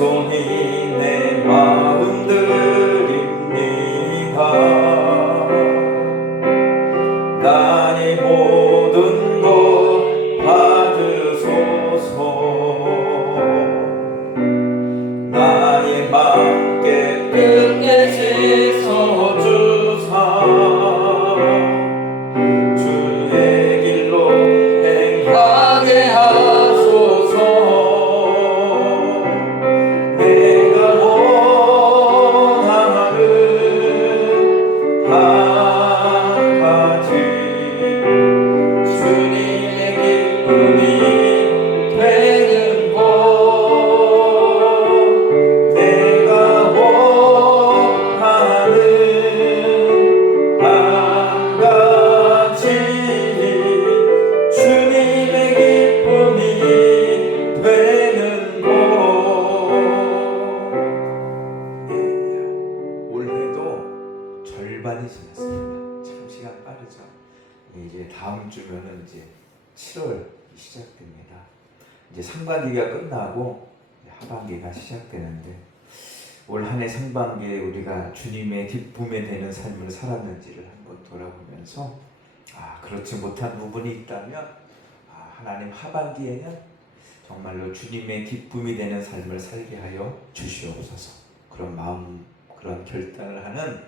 겸손히 내 마음 드립니다. 나의 모든 것 받으소서. 나의 맘께 끝에 씻어 주사 주의 길로 행하게 하소서. 내가 원하는 한 가지 주님의 기쁨이 되는 것. 내가 원하는 한 가지 주님의 기쁨이 되는 것. 올해도 절반이 지났습니다. 참 시간 빠르죠. 이제 다음 주면은 이제 7월이 시작됩니다. 이제 상반기가 끝나고 하반기가 시작되는데 올 한 해 상반기에 우리가 주님의 기쁨에 되는 삶을 살았는지를 한번 돌아보면서 그렇지 못한 부분이 있다면 하나님 하반기에는 정말로 주님의 기쁨이 되는 삶을 살게 하여 주시옵소서. 그런 마음, 그런 결단을 하는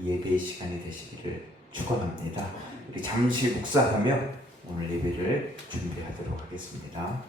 이 예배의 시간이 되시기를 축원합니다. 우리 잠시 묵상하며 오늘 예배를 준비하도록 하겠습니다.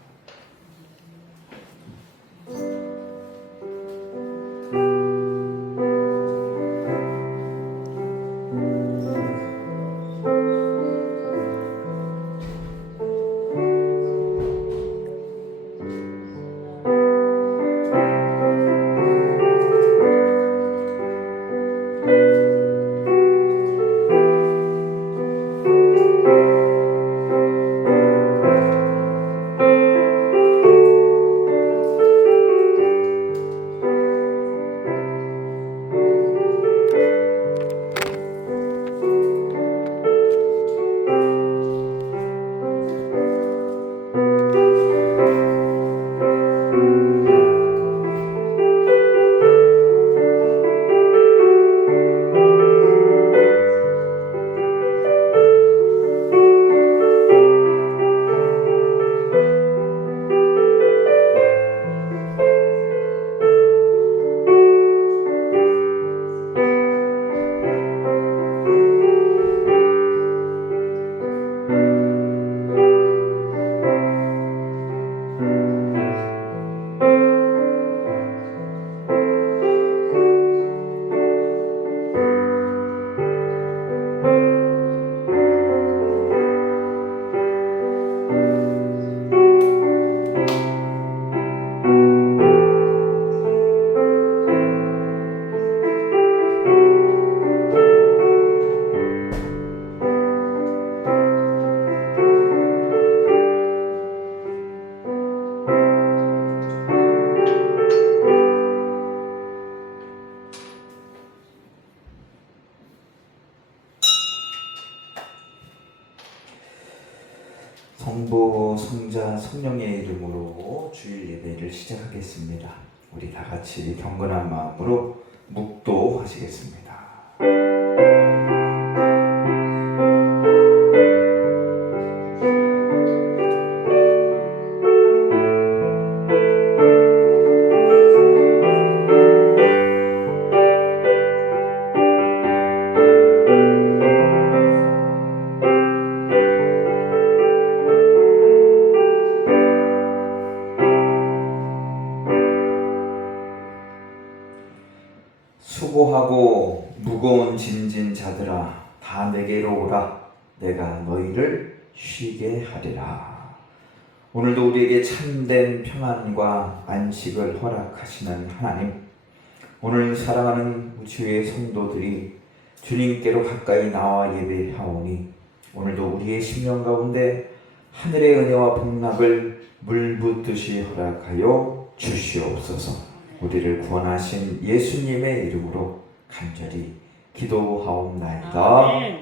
성부, 성자, 성령의 이름으로 주일 예배를 시작하겠습니다. 우리 다 같이 경건한 마음으로 묵도하시겠습니다. 수고하고 무거운 짐진 자들아 다 내게로 오라. 내가 너희를 쉬게 하리라. 오늘도 우리에게 참된 평안과 안식을 허락하시는 하나님, 오늘 사랑하는 주의 성도들이 주님께로 가까이 나와 예배하오니 오늘도 우리의 심령 가운데 하늘의 은혜와 복락을 물붓듯이 허락하여 주시옵소서. 우리를 구원하신 예수님의 이름으로 간절히 기도하옵나이다. 아멘.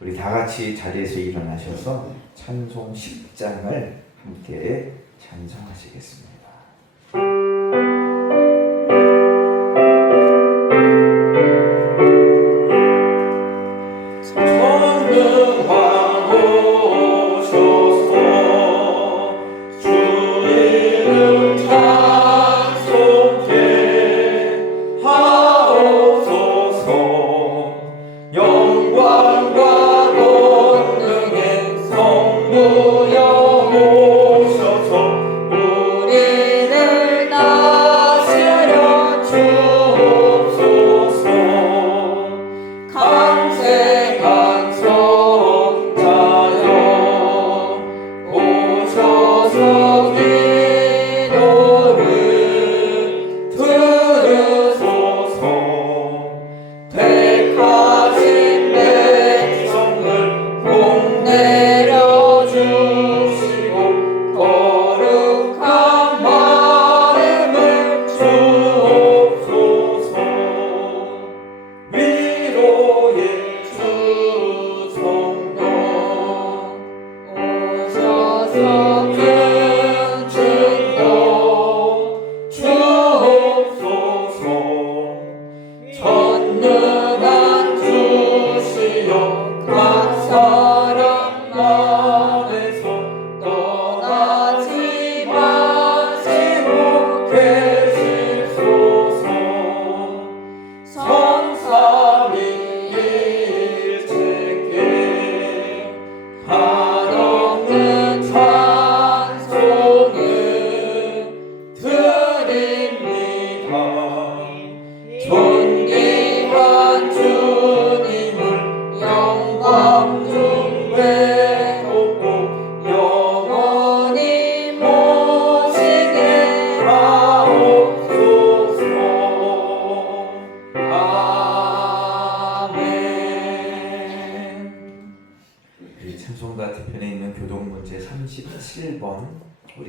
우리 다 같이 자리에서 일어나셔서 찬송 10장을 함께 찬송하시겠습니다.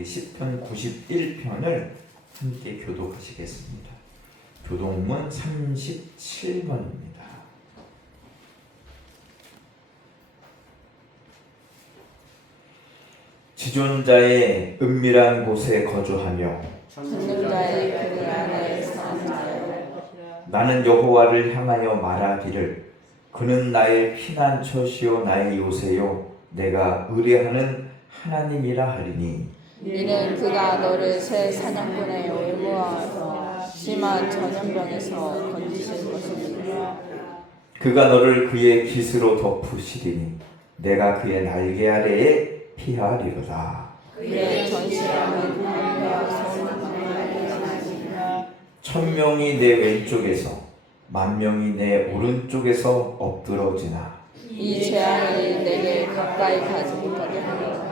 시편 91편을 함께 교독하시겠습니다. 교독문 37번입니다. 지존자의 은밀한 곳에 거주하며 전능자의 그늘 안에 사는 자여, 나는 여호와를 향하여 말하기를 그는 나의 피난처시요 나의 요새요 내가 의뢰하는 하나님이라 하리니 이는 그가 너를 새 사냥꾼의 올무와서 심한 전염병에서 건지실 것이니라. 그가 너를 그의 깃으로 덮으시리니 내가 그의 날개 아래에 피하리로다. 그의 전실함은 황폐와 소문을 하시니라. 1000명이 내 왼쪽에서 10,000명이 내 오른쪽에서 엎드러지나 이 재앙이 내게 가까이 가지 못하게 하리라.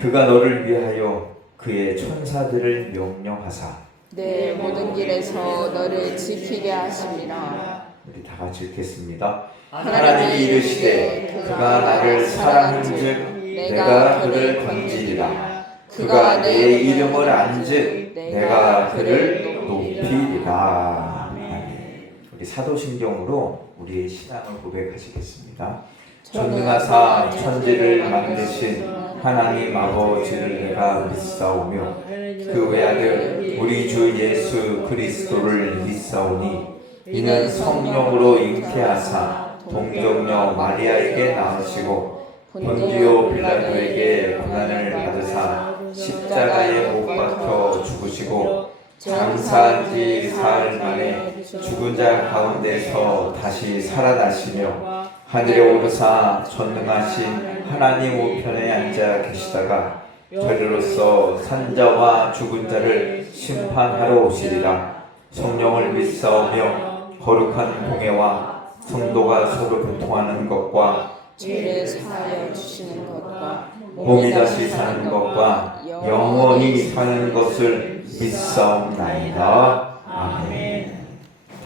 그가 너를 위하여 그의 천사들을 명령하사 내 모든 길에서 너를 지키게 하심이라. 우리 다 같이 읽겠습니다. 하나님이 하나님이 이르시되 그가 나를 사랑한즉 내가 그를 건지리라. 그가 내 이름을 안즉 내가 그를 높이리라. 아멘. 우리 사도신경으로 우리의 신앙을 고백하시겠습니다. 전능하사 천지를 만드신 하나님 아버지를 내가 믿사오며 그 외아들 우리 주 예수 그리스도를 믿사오니 이는 성령으로 잉태하사 동정녀 마리아에게 낳으시고 본디오 빌라도에게 고난을 받으사 십자가에 못 박혀 죽으시고 장사한 지 사흘 만에 죽은 자 가운데서 다시 살아나시며 하늘에 오르사 전능하신 하나님 우편에 앉아 계시다가 저리로서 산자와 죽은 자를 심판하러 오시리라. 성령을 믿사오며 거룩한 공예와 성도가 서로 교통하는 것과 죄를 사하여 주시는 것과 몸이 다시 사는 것과 영원히 사는 것을 믿사옵나이다. 아멘.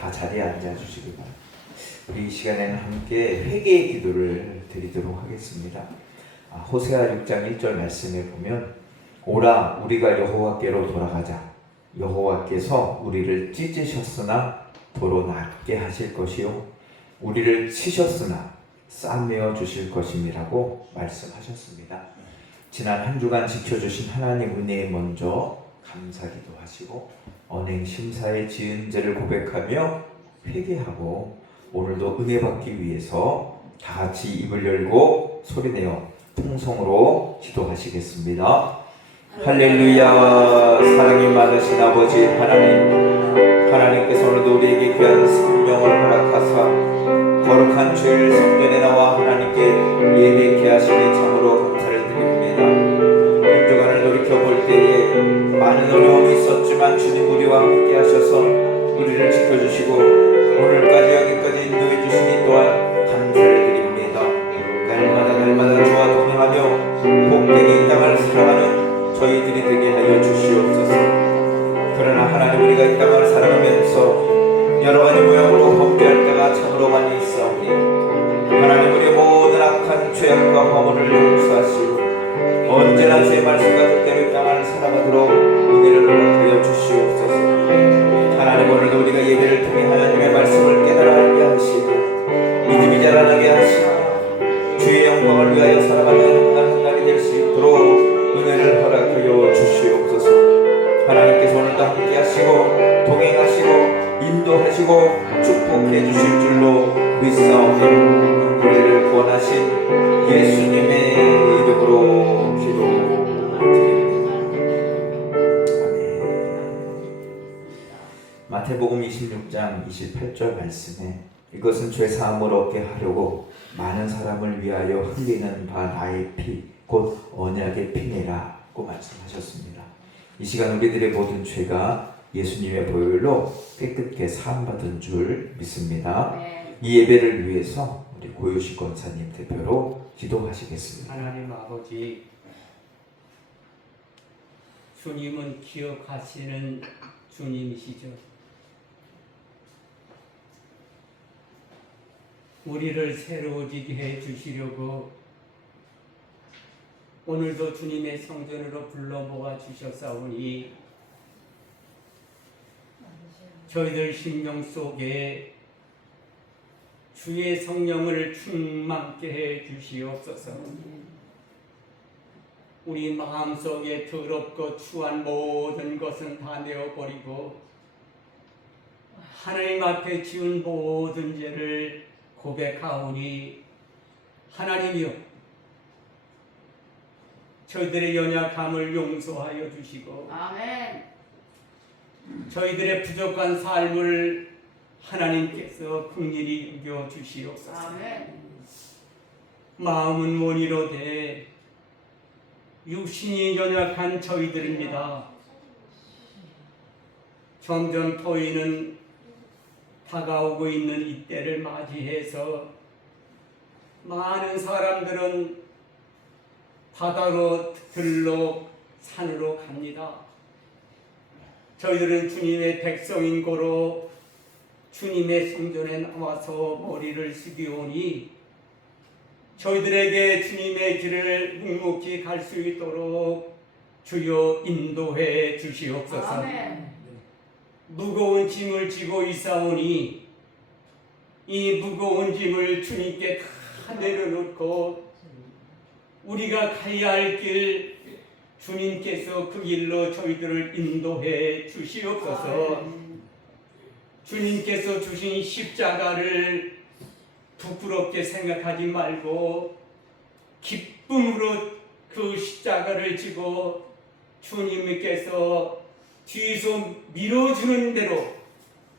다 자리에 앉아주시기 바랍니다. 우리 이 시간에는 함께 회개의 기도를 드리도록 하겠습니다. 호세아 6장 1절 말씀에 보면 오라 우리가 여호와께로 돌아가자. 여호와께서 우리를 찢으셨으나 도로 낫게 하실 것이요 우리를 치셨으나 싸매어 주실 것임이라고 말씀하셨습니다. 지난 한 주간 지켜주신 하나님 은혜에 먼저 감사기도 하시고 언행 심사에 지은 죄를 고백하며 회개하고 오늘도 은혜 받기 위해서 다 같이 입을 열고 소리내어 통성으로 기도하시겠습니다. 할렐루야. 사랑이 많으신 아버지 하나님께서 오늘도 우리에게 귀한 생명을 허락하사 거룩한 주일 성전에 나와 하나님께 예배케 하시니 참으로 감사를 드립니다. 한 주간을 돌이켜볼 때에 많은 어려움이 있었지만 주님 우리와 함께 하셔서 우리를 지켜주시고 오늘까지 여기까지 인도해 주시니 또한 감사를 드립니다. 날마다 주와 동행하며 복되게 이 땅을 살아가는 저희들이 되게 하여 주시옵소서. 그러나 하나님 우리가 이 땅을 살아가면서 여러 가지 모양으로 범죄할 때가 참으로 많이 있사오니 하나님 우리의 모든 악한 죄악과 허물을 용서하시고 언제나 주의 말씀과 뜻대로 이 땅을 살아가도록 은혜를 허락하여 주시옵소서. 하나님 오늘도 우리가 예배를 통해 하나님의 말씀을 깨달아 알게 하시고 믿음이 자라나게 하시고 주의 영광을 위하여 살아가는 한 날이 될 수 있도록 은혜를 허락하여 주시옵소서. 하나님께서 오늘도 함께 하시고 동행하시고 인도하시고 축복해 주실 줄로 믿사오니 우리를 구원하신 예수님의 이름으로 기도드립니다. 아멘. 마태복음 26장 28절 말씀에 이것은 죄사함을 얻게 하려고 많은 사람을 위하여 흘리는 바 나의 피 곧 언약의 피니라고 말씀하셨습니다. 이 시간 우리들의 모든 죄가 예수님의 보혈로 깨끗게 사함받은 줄 믿습니다. 이 예배를 위해서 우리 고유식 권사님 대표로 기도하시겠습니다. 하나님 아버지, 주님은 기억하시는 주님이시죠. 우리를 새로워지게 해주시려고 오늘도 주님의 성전으로 불러 모아 주셨사오니 저희들 심령 속에 주의 성령을 충만케 해 주시옵소서. 우리 마음속에 더럽고 추한 모든 것은 다 내어버리고 하나님 앞에 지은 모든 죄를 고백하오니 하나님이여 저희들의 연약함을 용서하여 주시고 아멘. 저희들의 부족한 삶을 하나님께서 긍휼히 여겨 주시옵소서. 아멘. 마음은 원이로되 육신이 연약한 저희들입니다. 점점 더위는 다가오고 있는 이때를 맞이해서 많은 사람들은 바다로 들로 산으로 갑니다. 저희들은 주님의 백성인 고로 주님의 성전에 나와서 머리를 숙이오니 저희들에게 주님의 길을 묵묵히 갈 수 있도록 주여 인도해 주시옵소서. 아멘. 무거운 짐을 지고 있사오니 이 무거운 짐을 주님께 다 내려놓고 우리가 가야 할 길 주님께서 그 길로 저희들을 인도해 주시옵소서. 주님께서 주신 십자가를 부끄럽게 생각하지 말고 기쁨으로 그 십자가를 지고 주님께서 뒤에서 밀어주는 대로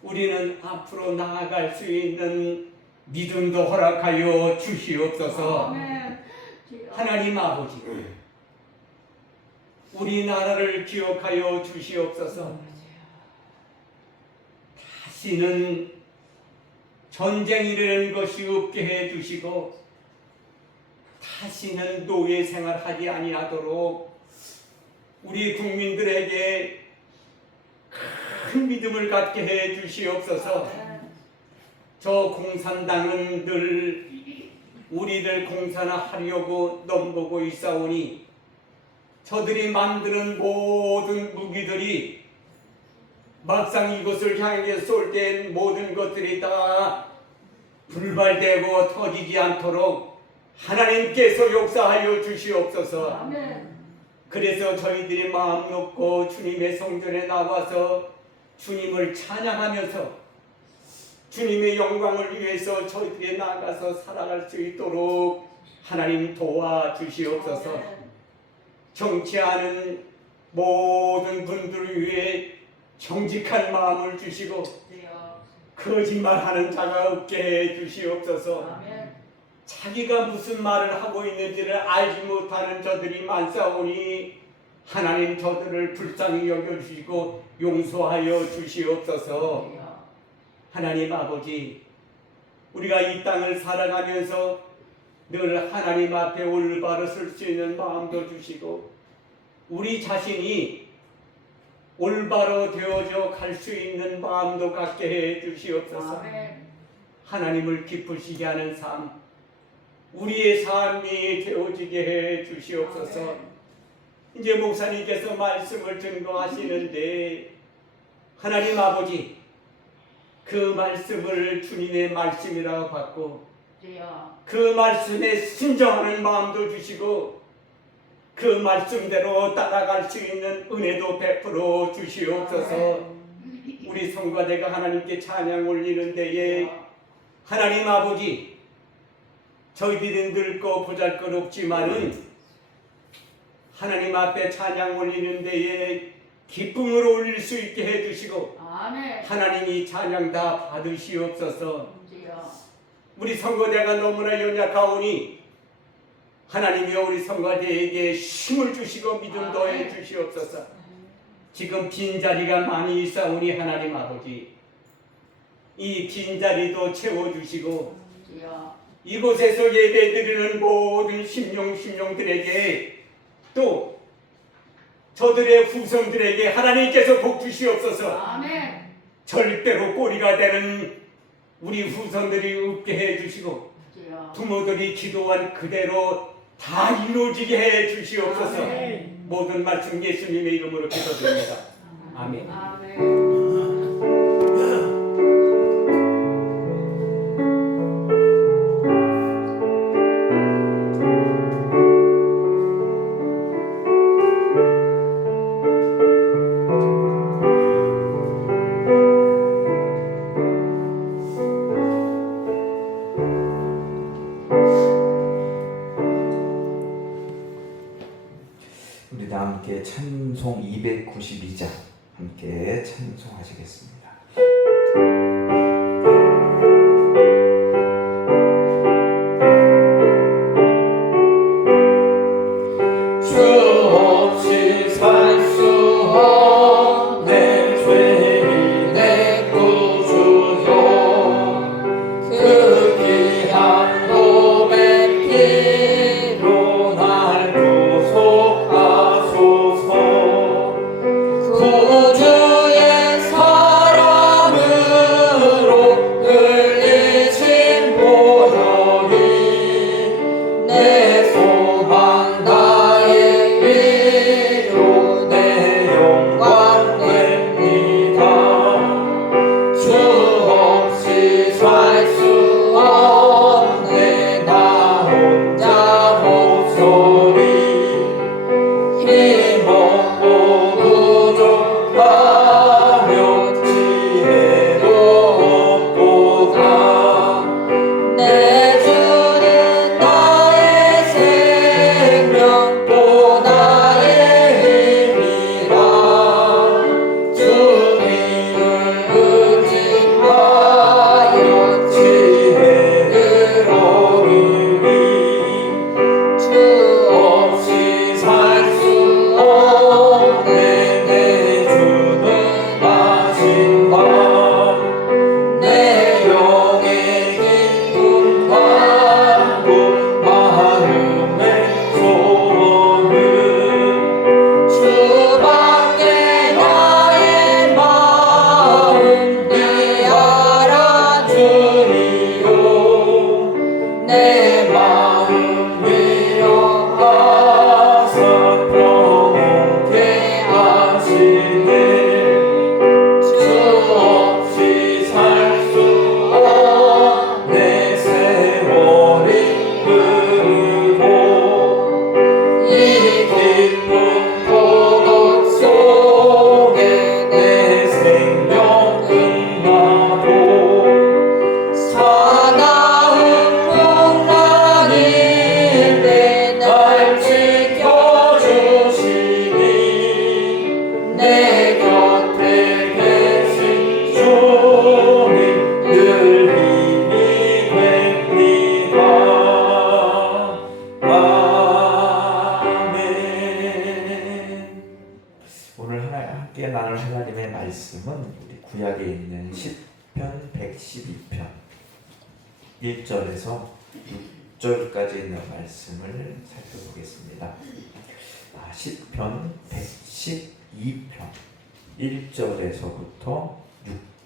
우리는 앞으로 나아갈 수 있는 믿음도 허락하여 주시옵소서. 아멘. 하나님 아버지, 우리나라를 기억하여 주시옵소서. 다시는 전쟁이라는 것이 없게 해 주시고 다시는 노예 생활하지 아니하도록 우리 국민들에게 큰 믿음을 갖게 해 주시옵소서. 저 공산당은 늘 우리들 공산화 하려고 넘보고 있사오니 저들이 만드는 모든 무기들이 막상 이것을 향해 쏠 때 모든 것들이 다 불발되고 터지지 않도록 하나님께서 역사하여 주시옵소서. 아멘. 그래서 저희들이 마음 놓고 주님의 성전에 나와서 주님을 찬양하면서 주님의 영광을 위해서 저희들이 나가서 살아갈 수 있도록 하나님 도와주시옵소서. 정치하는 모든 분들을 위해 정직한 마음을 주시고 거짓말하는 자가 없게 해 주시옵소서. 아멘. 자기가 무슨 말을 하고 있는지를 알지 못하는 저들이 많사오니 하나님 저들을 불쌍히 여겨주시고 용서하여 주시옵소서. 하나님 아버지, 우리가 이 땅을 살아가면서 늘 하나님 앞에 올바로 설 수 있는 마음도 주시고 우리 자신이 올바로 되어져 갈 수 있는 마음도 갖게 해 주시옵소서. 아멘. 하나님을 기쁘시게 하는 삶, 우리의 삶이 되어지게 해 주시옵소서. 아멘. 이제 목사님께서 말씀을 증거하시는데 하나님 아버지, 그 말씀을 주님의 말씀이라고 받고 그 말씀에 순종하는 마음도 주시고 그 말씀대로 따라갈 수 있는 은혜도 베풀어 주시옵소서. 우리 성가대가 하나님께 찬양 올리는 데에 하나님 아버지, 저희들은 늙고 보잘것없지만은 하나님 앞에 찬양 올리는 데에 기쁨으로 올릴 수 있게 해주시고 아멘. 하나님이 찬양 다 받으시옵소서. 우리 성가대가 너무나 연약하오니 하나님이 우리 성가대에게 힘을 주시고 믿음 더해 주시옵소서. 지금 빈자리가 많이 있사오니 하나님 아버지, 이 빈자리도 채워주시고 이곳에서 예배드리는 모든 심령들에게 또 저들의 후손들에게 하나님께서 복 주시옵소서. 아멘. 절대로 꼬리가 되는 우리 후손들이 없게 해주시고 부모들이 기도한 그대로 다 이루어지게 해 주시옵소서. 모든 말씀 예수님의 이름으로 기도드립니다. 아멘. 우리 다 함께 찬송 292장 함께 찬송하시겠습니다. 함께 나눌 하나님의 말씀은 우리 구약에 있는 시편 112편 1절에서 6절까지 있는 말씀을 살펴보겠습니다. 시편 112편 1절에서부터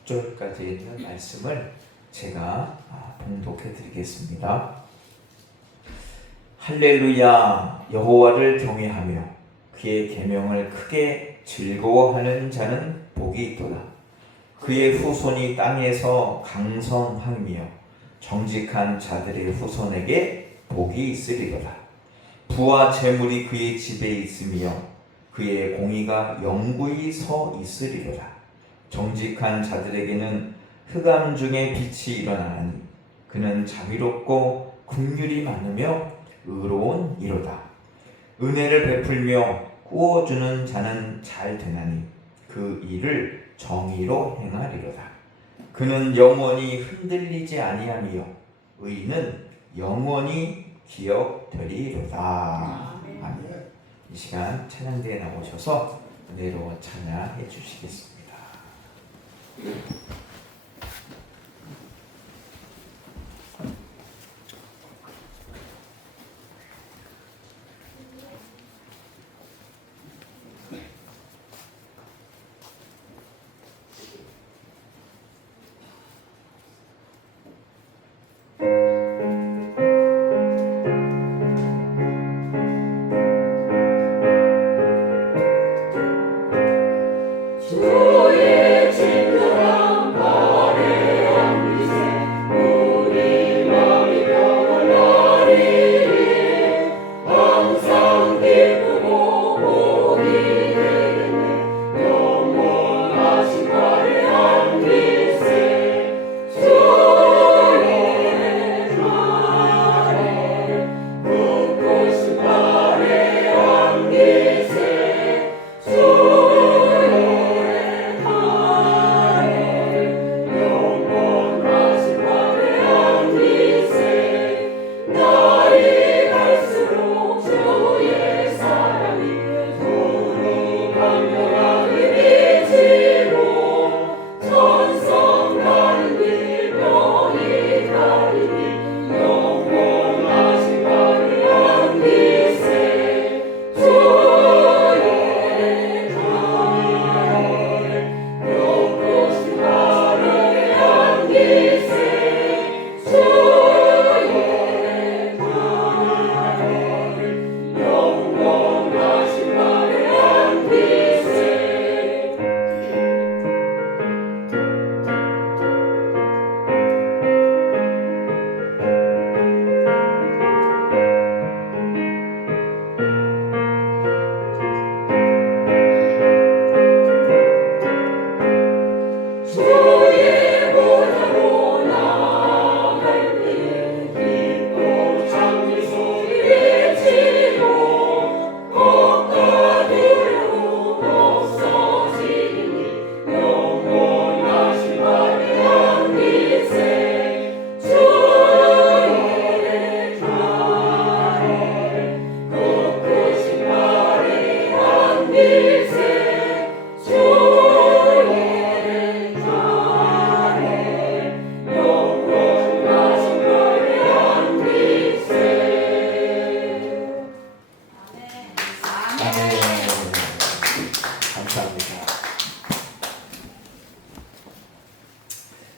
6절까지 있는 말씀을 제가 봉독해 드리겠습니다. 할렐루야. 여호와를 경외하며 그의 계명을 크게 즐거워하는 자는 복이 있도다. 그의 후손이 땅에서 강성하며 정직한 자들의 후손에게 복이 있으리로다. 부와 재물이 그의 집에 있으며 그의 공의가 영구히 서 있으리로다. 정직한 자들에게는 흑암 중에 빛이 일어나니 그는 자비롭고 긍휼이 많으며 의로운 이로다. 은혜를 베풀며 구워주는 자는 잘 되나니 그 일을 정의로 행하리로다. 그는 영원히 흔들리지 아니하며 의는 영원히 기억되리로다. 아멘. 이 시간 찬양대에 나오셔서 은혜로 찬양해 주시겠습니다.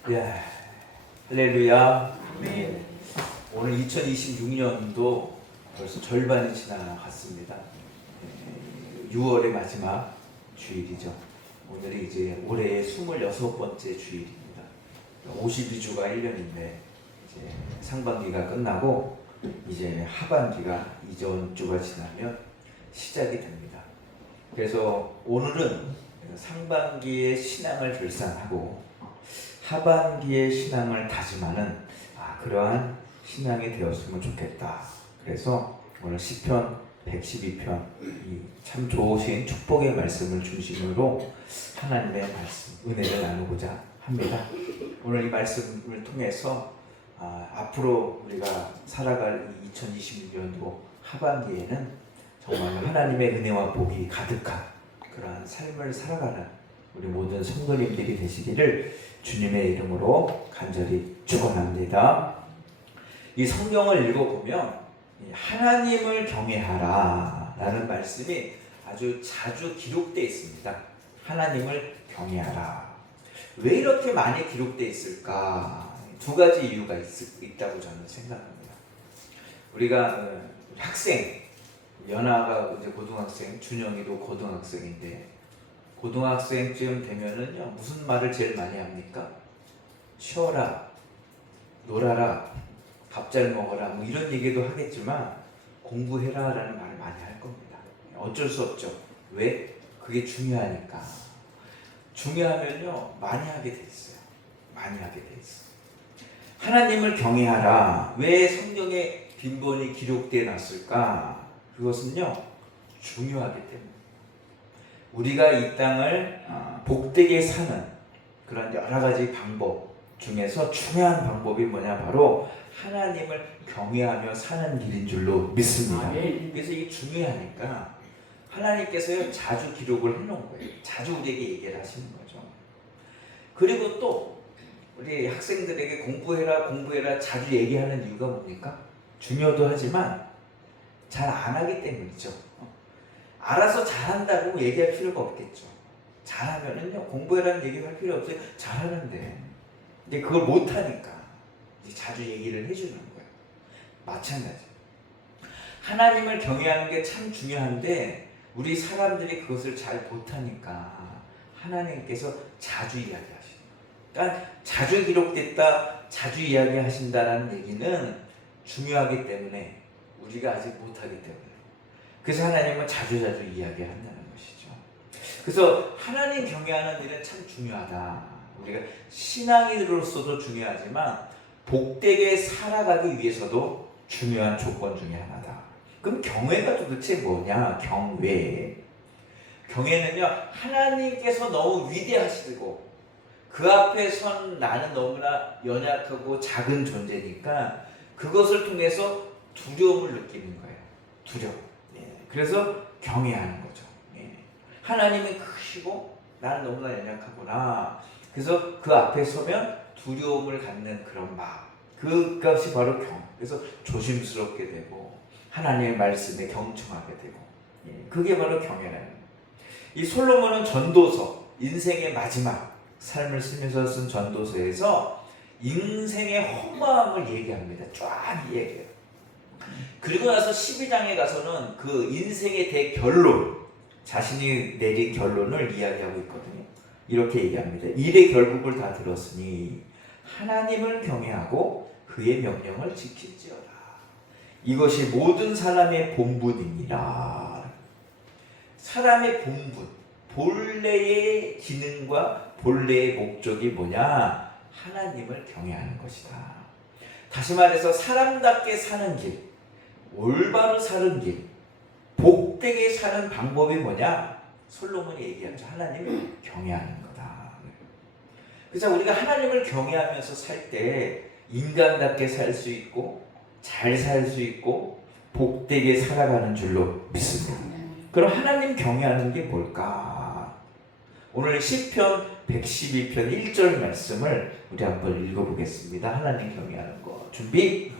야, 할렐루야. 네. 오늘 2026년도 벌써 절반이 지나갔습니다. 6월의 마지막 주일이죠. 오늘이 이제 올해의 26번째 주일입니다. 52주가 1년인데 이제 상반기가 끝나고 이제 하반기가 이전 주가 지나면 시작이 됩니다. 그래서 오늘은 상반기의 신앙을 결산하고 하반기의 신앙을 다짐하는 그러한 신앙이 되었으면 좋겠다. 그래서 오늘 시편 112편 이 참 좋으신 축복의 말씀을 중심으로 하나님의 말씀, 은혜를 나누고자 합니다. 오늘 이 말씀을 통해서 앞으로 우리가 살아갈 2026년도 하반기에는 정말 하나님의 은혜와 복이 가득한 그러한 삶을 살아가는 우리 모든 성도님들이 되시기를 주님의 이름으로 간절히 축원합니다. 이 성경을 읽어보면 하나님을 경외하라 라는 말씀이 아주 자주 기록되어 있습니다. 하나님을 경외하라. 왜 이렇게 많이 기록되어 있을까? 두 가지 이유가 있다고 저는 생각합니다. 우리가 학생, 연아가 이제 고등학생, 준영이도 고등학생인데 고등학생쯤 되면은요 무슨 말을 제일 많이 합니까? 쉬어라, 놀아라, 밥 잘 먹어라 뭐 이런 얘기도 하겠지만 공부해라 라는 말을 많이 할 겁니다. 어쩔 수 없죠. 왜? 그게 중요하니까. 중요하면요 많이 하게 돼 있어요. 많이 하게 돼 있어요. 하나님을 경외하라. 왜 성경에 빈번히 기록되어 놨을까? 그것은요 중요하기 때문에 우리가 이 땅을 복되게 사는 그런 여러 가지 방법 중에서 중요한 방법이 뭐냐? 바로 하나님을 경외하며 사는 길인 줄로 믿습니다. 그래서 이게 중요하니까 하나님께서요 자주 기록을 해놓은 거예요. 자주 우리에게 얘기를 하시는 거죠. 그리고 또 우리 학생들에게 공부해라 자주 얘기하는 이유가 뭡니까? 중요도 하지만 잘 안 하기 때문이죠. 알아서 잘한다고 얘기할 필요가 없겠죠. 잘하면은요 공부해라는 얘기할 필요 없어요. 잘하는데 근데 그걸 못하니까 이제 자주 얘기를 해주는 거예요. 마찬가지. 하나님을 경외하는 게 참 중요한데 우리 사람들이 그것을 잘 못하니까 하나님께서 자주 이야기하시는 거예요. 그러니까 자주 기록됐다, 자주 이야기하신다라는 얘기는 중요하기 때문에 우리가 아직 못하기 때문에 그래서 하나님은 자주 이야기한다는 것이죠. 그래서 하나님 경외하는 일은 참 중요하다. 우리가 신앙인으로서도 중요하지만 복되게 살아가기 위해서도 중요한 조건 중에 하나다. 그럼 경외가 도대체 뭐냐? 경외는요 하나님께서 너무 위대하시고 그 앞에 선 나는 너무나 연약하고 작은 존재니까 그것을 통해서 두려움을 느끼는 거예요. 두려움. 그래서 경외하는 거죠. 하나님이 크시고 나는 너무나 연약하구나. 그래서 그 앞에 서면 두려움을 갖는 그런 마음. 그것이 바로 그래서 조심스럽게 되고 하나님의 말씀에 경청하게 되고 그게 바로 경외라는 거예요. 이 솔로몬은 전도서, 인생의 마지막 삶을 쓰면서 쓴 전도서에서 인생의 허무함을 얘기합니다. 쫙 얘기해요. 그리고 나서 12장에 가서는 그 인생의 대결론, 자신이 내린 결론을 이야기하고 있거든요. 이렇게 얘기합니다. 일의 결국을 다 들었으니 하나님을 경외하고 그의 명령을 지킬지어다. 이것이 모든 사람의 본분이니라. 사람의 본분, 본래의 기능과 본래의 목적이 뭐냐? 하나님을 경외하는 것이다. 다시 말해서 사람답게 사는 길, 올바로 사는 길, 복되게 사는 방법이 뭐냐? 솔로몬이 얘기하죠. 하나님을 경외하는 거다. 그래서 우리가 하나님을 경외하면서 살 때 인간답게 살 수 있고 잘 살 수 있고 복되게 살아가는 줄로 믿습니다. 그럼 하나님 경외하는 게 뭘까? 오늘 시편 112편 1절 말씀을 우리 한번 읽어보겠습니다. 하나님 경외하는 거 준비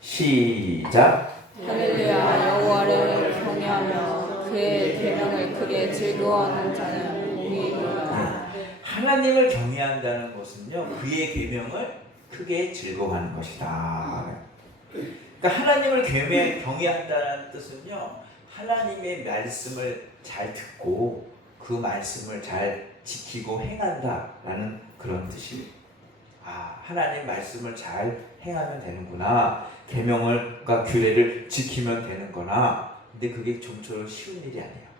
시작. 할렐루야. 여호와를 경외하며 그의 계명을 크게 즐거워하는 자는 복이 있도다. 하나님을 경외한다는 것은요, 그의 계명을 크게 즐거워하는 것이다. 그러니까 하나님을 경외한다는 뜻은요, 하나님의 말씀을 잘 듣고 그 말씀을 잘 지키고 행한다라는 그런 뜻이에요. 하나님 말씀을 잘 행하면 되는구나. 계명을과 규례를 지키면 되는구나. 근데 그게 좀처럼 쉬운 일이 아니에요.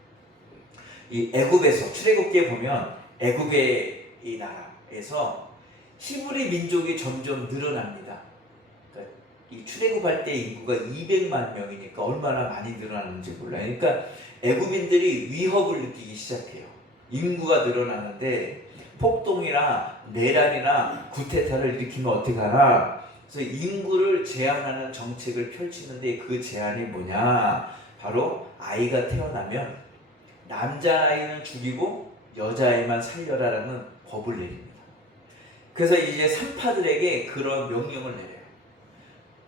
이 애굽에서 출애굽기에 보면 애굽의 이 나라에서 히브리 민족이 점점 늘어납니다. 그러니까 이 출애굽할 때 인구가 200만 명이니까 얼마나 많이 늘어나는지 몰라요. 그러니까 애굽인들이 위협을 느끼기 시작해요. 인구가 늘어나는데 폭동이나 내란이나 쿠데타를 일으키면 어떻게 하나? 그래서 인구를 제한하는 정책을 펼치는데 그 제한이 뭐냐? 바로 아이가 태어나면 남자아이는 죽이고 여자아이만 살려라라는 법을 내립니다. 그래서 이제 산파들에게 그런 명령을 내려요.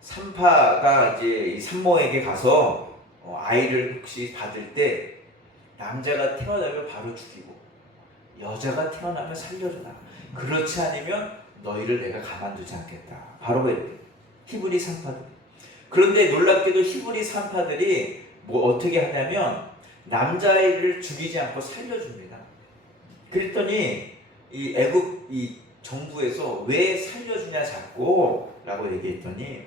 산파가 이제 산모에게 가서 아이를 혹시 받을 때 남자가 태어나면 바로 죽이고 여자가 태어나면 살려줘라. 그렇지 않으면 너희를 내가 가만두지 않겠다. 바로 히브리 산파들. 그런데 놀랍게도 히브리 산파들이 뭐 어떻게 하냐면 남자아이를 죽이지 않고 살려줍니다. 그랬더니 이 애굽 이 정부에서 왜 살려주냐 자꾸 라고 얘기했더니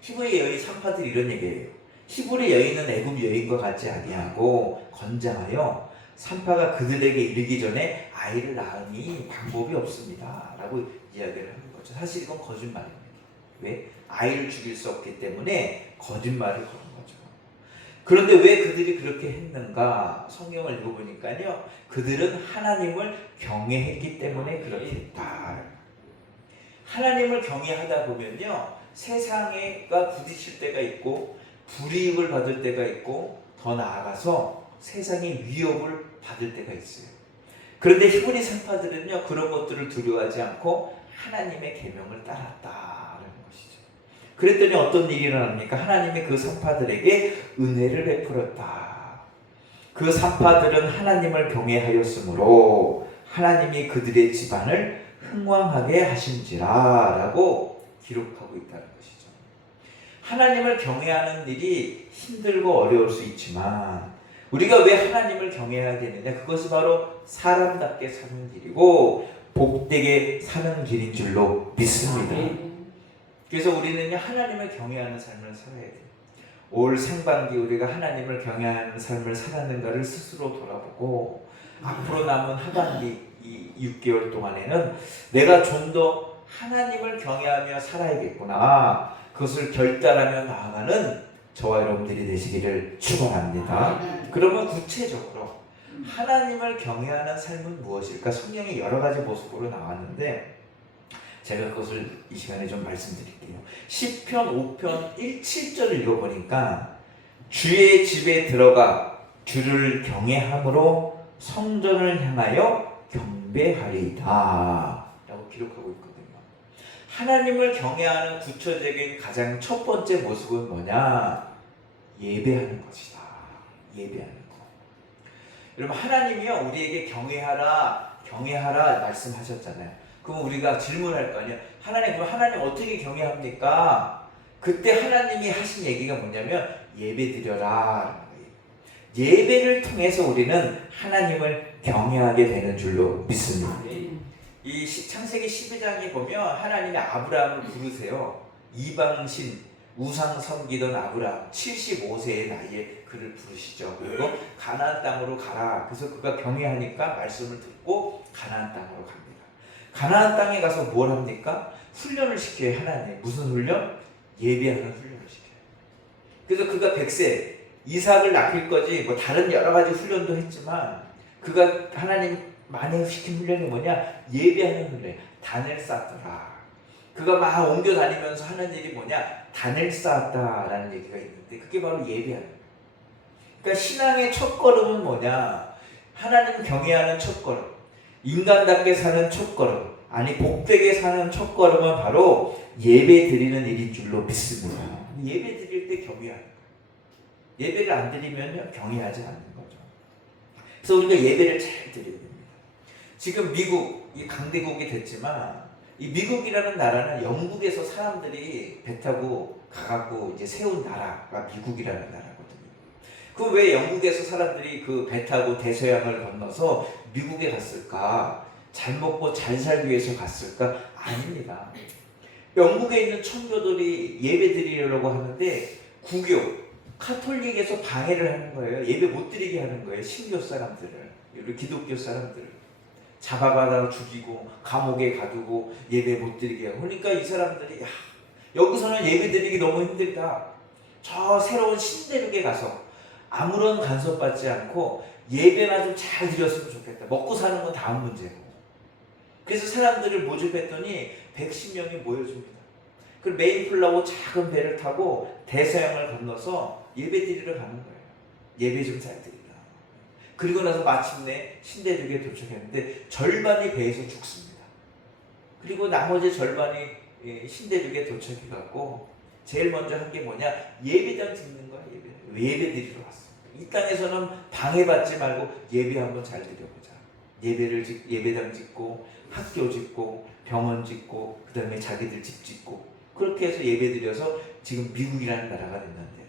히브리 여인 산파들이 이런 얘기예요. 히브리 여인은 애굽 여인과 같지 아니하고 건장하여 산파가 그들에게 이르기 전에 아이를 낳으니 방법이 없습니다 라고 이야기를 하는 거죠. 사실 이건 거짓말입니다. 왜? 아이를 죽일 수 없기 때문에 거짓말을 거는 거죠. 그런데 왜 그들이 그렇게 했는가? 성경을 읽어보니까요, 그들은 하나님을 경외했기 때문에 그렇게 했다. 하나님을 경외하다 보면요, 세상에가 부딪힐 때가 있고 불이익을 받을 때가 있고 더 나아가서 세상의 위협을 받을 때가 있어요. 그런데 히브리 산파들은요, 그런 것들을 두려워하지 않고 하나님의 계명을 따랐다라는 것이죠. 그랬더니 어떤 일이 일어납니까? 하나님이 그 산파들에게 은혜를 베풀었다. 그 산파들은 하나님을 경외하였으므로 하나님이 그들의 집안을 흥왕하게 하신지라 라고 기록하고 있다는 것이죠. 하나님을 경외하는 일이 힘들고 어려울 수 있지만 우리가 왜 하나님을 경외해야 되느냐? 그것이 바로 사람답게 사는 길이고 복되게 사는 길인 줄로 믿습니다. 그래서 우리는 하나님을 경외하는 삶을 살아야 돼요. 올 상반기 우리가 하나님을 경외하는 삶을 살았는가를 스스로 돌아보고 앞으로 남은 하반기 이 6개월 동안에는 내가 좀 더 하나님을 경외하며 살아야겠구나. 그것을 결단하며 나아가는 저와 여러분들이 되시기를 축원합니다. 그러면 구체적으로 하나님을 경외하는 삶은 무엇일까? 성경의 여러 가지 모습으로 나왔는데 제가 그것을 이 시간에 좀 말씀드릴게요. 시편 5편 7절을 읽어보니까 주의 집에 들어가 주를 경외함으로 성전을 향하여 경배하리이다 라고 기록하고 있거든요. 하나님을 경외하는 구체적인 가장 첫 번째 모습은 뭐냐? 예배하는 것이다. 예배하는 것. 여러분, 하나님이요, 우리에게 경외하라 말씀하셨잖아요. 그럼 우리가 질문할 거 아니에요. 그럼 하나님 어떻게 경외합니까? 그때 하나님이 하신 얘기가 뭐냐면 예배드려라. 예배를 통해서 우리는 하나님을 경외하게 되는 줄로 믿습니다. 이 창세기 12장에 보면 하나님이 아브라함을 부르세요. 이방신 우상 섬기던 아브라함 75세의 나이에 그를 부르시죠. 그리고 가나안 땅으로 가라. 그래서 그가 경외하니까 말씀을 듣고 가나안 땅으로 갑니다. 가나안 땅에 가서 뭘 합니까? 훈련을 시켜요. 하나님. 무슨 훈련? 예배하는 훈련을 시켜요. 그래서 그가 100세 이삭을 낳을 거지 뭐 다른 여러 가지 훈련도 했지만 그가 하나님 만에 시킨 훈련이 뭐냐? 예배하는 훈련. 단을 쌓더라. 그가 막 옮겨 다니면서 하는 일이 뭐냐? 단을 쌓았다라는 얘기가 있는데 그게 바로 예배하는 거예요. 그러니까 신앙의 첫 걸음은 뭐냐? 하나님 경외하는 첫 걸음. 인간답게 사는 첫 걸음. 아니 복되게 사는 첫 걸음은 바로 예배 드리는 일인 줄로 믿습니다. 예배 드릴 때 경외하는 거예요. 예배를 안 드리면 경외하지 않는 거죠. 그래서 우리가 예배를 잘 드려야 됩니다. 지금 미국이 강대국이 됐지만 이 미국이라는 나라는 영국에서 사람들이 배 타고 가갖고 이제 세운 나라가 미국이라는 나라거든요. 그 왜 영국에서 사람들이 그 배 타고 대서양을 건너서 미국에 갔을까? 잘 먹고 잘 살기 위해서 갔을까? 아닙니다. 영국에 있는 청교도들이 예배 드리려고 하는데 국교, 카톨릭에서 방해를 하는 거예요. 예배 못 드리게 하는 거예요. 신교 사람들을, 우리 기독교 사람들을 잡아가다가 죽이고 감옥에 가두고 예배 못 드리게 하고. 그러니까 이 사람들이 야, 여기서는 예배 드리기 너무 힘들다. 저 새로운 신대륙에 가서 아무런 간섭받지 않고 예배나 좀 잘 드렸으면 좋겠다. 먹고 사는 건 다음 문제고. 그래서 사람들을 모집했더니 110명이 모여줍니다. 그리고 메이플라워 작은 배를 타고 대서양을 건너서 예배 드리러 가는 거예요. 예배 좀 잘 드리라. 그리고 나서 마침내 신대륙에 도착했는데 절반이 배에서 죽습니다. 그리고 나머지 절반이 신대륙에 도착해갖고 제일 먼저 한 게 뭐냐? 예배당 짓는 거야. 예배 드리러 왔어. 이 땅에서는 방해받지 말고 예배 한번 잘 드려보자. 예배당 짓고 학교 짓고 병원 짓고 그 다음에 자기들 집 짓고 그렇게 해서 예배 드려서 지금 미국이라는 나라가 됐는데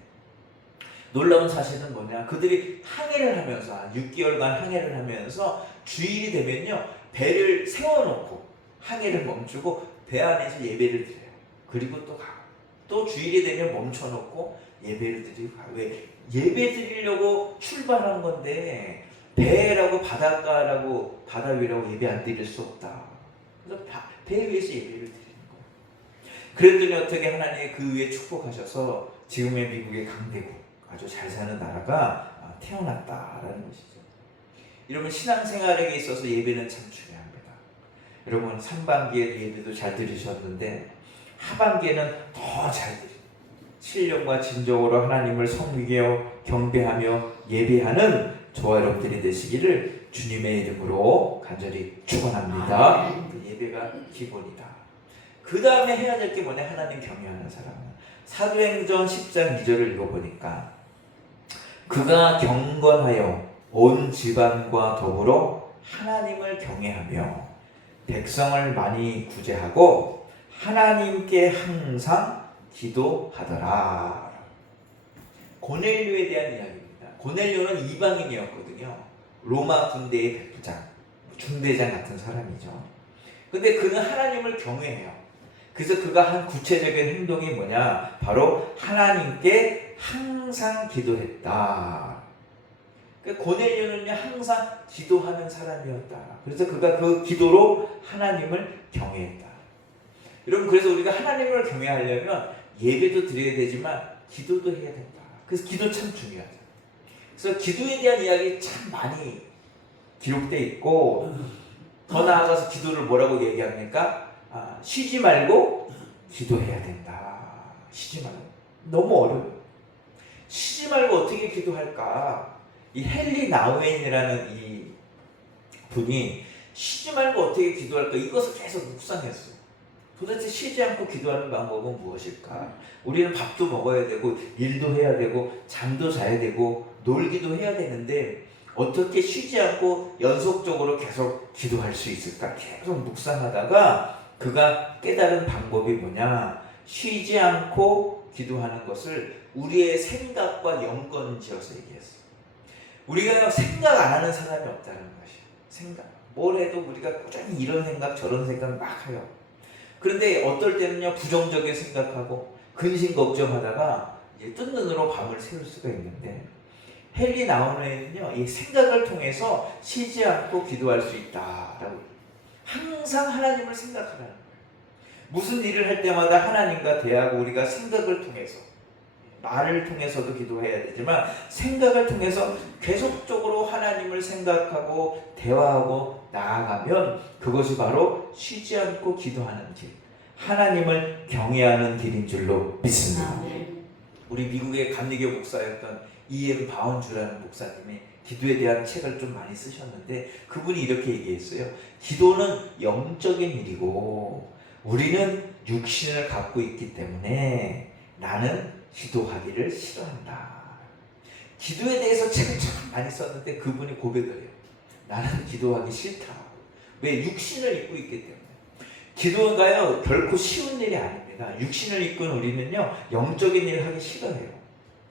놀라운 사실은 뭐냐? 그들이 항해를 하면서 한 6개월간 항해를 하면서 주일이 되면요 배를 세워놓고 항해를 멈추고 배 안에서 예배를 드려요. 그리고 또 가고 또 주일이 되면 멈춰놓고 예배를 드리고 가고. 왜? 예배 드리려고 출발한 건데 배라고 바닷가라고 바다 위라고 예배 안 드릴 수 없다. 그래서 배 위에서 예배를 드리는 거예요. 그랬더니 어떻게 하나님이 그 위에 축복하셔서 지금의 미국의 강대국 아주 잘 사는 나라가 태어났다라는 것이죠. 여러분 신앙생활에 있어서 예배는 참 중요합니다. 여러분 상반기에 예배도 잘 드리셨는데 하반기에는 더 잘 드리고 신령과 진정으로 하나님을 섬기며 경배하며 예배하는 저와 여러분들이 되시기를 주님의 이름으로 간절히 축원합니다. 예배가 기본이다. 그 다음에 해야 될 게 뭐냐? 하나님 경외하는 사람. 사도행전 10장 2절을 읽어보니까 그가 경건하여 온 집안과 더불어 하나님을 경외하며 백성을 많이 구제하고 하나님께 항상 기도하더라. 고넬료에 대한 이야기입니다. 고넬료는 이방인이었거든요. 로마 군대의 백부장, 중대장 같은 사람이죠. 근데 그는 하나님을 경외해요. 그래서 그가 한 구체적인 행동이 뭐냐? 바로 하나님께 항상 기도했다. 고넬료는요 항상 기도하는 사람이었다. 그래서 그가 그 기도로 하나님을 경외했다. 여러분 그래서 우리가 하나님을 경외하려면 예배도 드려야 되지만 기도도 해야 된다. 그래서 기도 참 중요하죠. 그래서 기도에 대한 이야기 참 많이 기록되어 있고 더 나아가서 기도를 뭐라고 얘기합니까? 쉬지 말고 기도해야 된다. 쉬지 말고. 너무 어려워요. 쉬지 말고 어떻게 기도할까? 이 헨리 나우엔이라는 이 분이 쉬지 말고 어떻게 기도할까? 이것을 계속 묵상했어요. 도대체 쉬지 않고 기도하는 방법은 무엇일까? 우리는 밥도 먹어야 되고 일도 해야 되고 잠도 자야 되고 놀기도 해야 되는데 어떻게 쉬지 않고 연속적으로 계속 기도할 수 있을까? 계속 묵상하다가 그가 깨달은 방법이 뭐냐? 쉬지 않고 기도하는 것을 우리의 생각과 연관지어서 얘기했어요. 우리가 생각 안 하는 사람이 없다는 것이에요. 생각. 뭘 해도 우리가 꾸준히 이런 생각 저런 생각 막 해요. 그런데 어떨 때는요 부정적인 생각하고 근심 걱정하다가 이제 뜬 눈으로 밤을 새울 수가 있는데 헨리 나우엔은요 이 생각을 통해서 쉬지 않고 기도할 수 있다라고 항상 하나님을 생각하라는 거예요. 무슨 일을 할 때마다 하나님과 대하고 우리가 생각을 통해서 말을 통해서도 기도해야 되지만 생각을 통해서 계속적으로 하나님을 생각하고 대화하고 나아가면 그것이 바로 쉬지 않고 기도하는 길, 하나님을 경외하는 길인 줄로 믿습니다. 우리 미국의 감리교 목사였던 E.M. 바운주라는 목사님이 기도에 대한 책을 좀 많이 쓰셨는데 그분이 이렇게 얘기했어요. 기도는 영적인 일이고 우리는 육신을 갖고 있기 때문에 나는 기도하기를 싫어한다. 기도에 대해서 책을 참 많이 썼는데 그분이 고백을 해요. 나는 기도하기 싫다. 왜? 육신을 입고 있기 때문에. 기도가요 결코 쉬운 일이 아닙니다. 육신을 입고 우리는요 영적인 일 하기 싫어해요.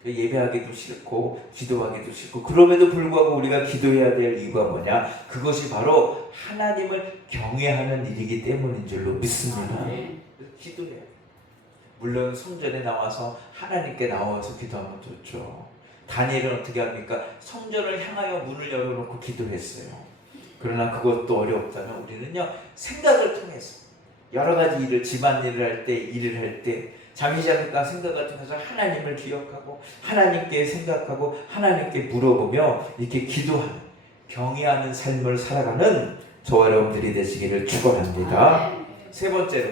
예배하기도 싫고 기도하기도 싫고, 그럼에도 불구하고 우리가 기도해야 될 이유가 뭐냐? 그것이 바로 하나님을 경외하는 일이기 때문인 줄로 믿습니다. 기도해야 돼요. 물론 성전에 나와서 하나님께 나와서 기도하면 좋죠. 다니엘은 어떻게 합니까? 성전을 향하여 문을 열어놓고 기도했어요. 그러나 그것도 어렵다면 우리는요 생각을 통해서 여러 가지 일을, 집안일을 할 때, 일을 할 때 잠시 잠깐 생각을 통해서 하나님을 기억하고 하나님께 생각하고 하나님께 물어보며 이렇게 기도하는, 경외하는 삶을 살아가는 저와 여러분들이 되시기를 축원합니다. 세 번째로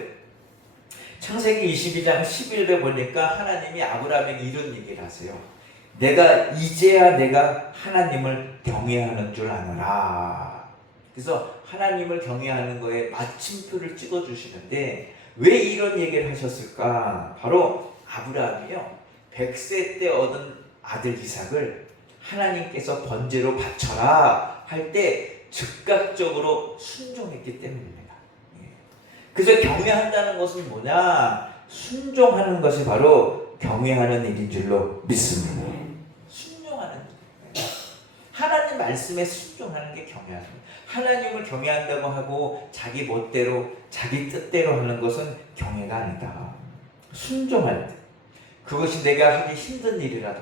창세기 22장 11절에 보니까 하나님이 아브라함에게 이런 얘기를 하세요. 이제야 내가 하나님을 경외하는 줄 아노라. 그래서 하나님을 경외하는 거에 마침표를 찍어주시는데 왜 이런 얘기를 하셨을까? 바로 아브라함이요 100세 때 얻은 아들 이삭을 하나님께서 번제로 바쳐라 할 때 즉각적으로 순종했기 때문입니다. 그래서 경외한다는 것은 뭐냐? 순종하는 것이 바로 경외하는 일인 줄로 믿습니다. 순종하는 일. 하나님 말씀에 순종하는 게 경외하는 거예요. 하나님을 경외한다고 하고 자기 멋대로 자기 뜻대로 하는 것은 경외가 아니다. 순종할 때, 그것이 내가 하기 힘든 일이라도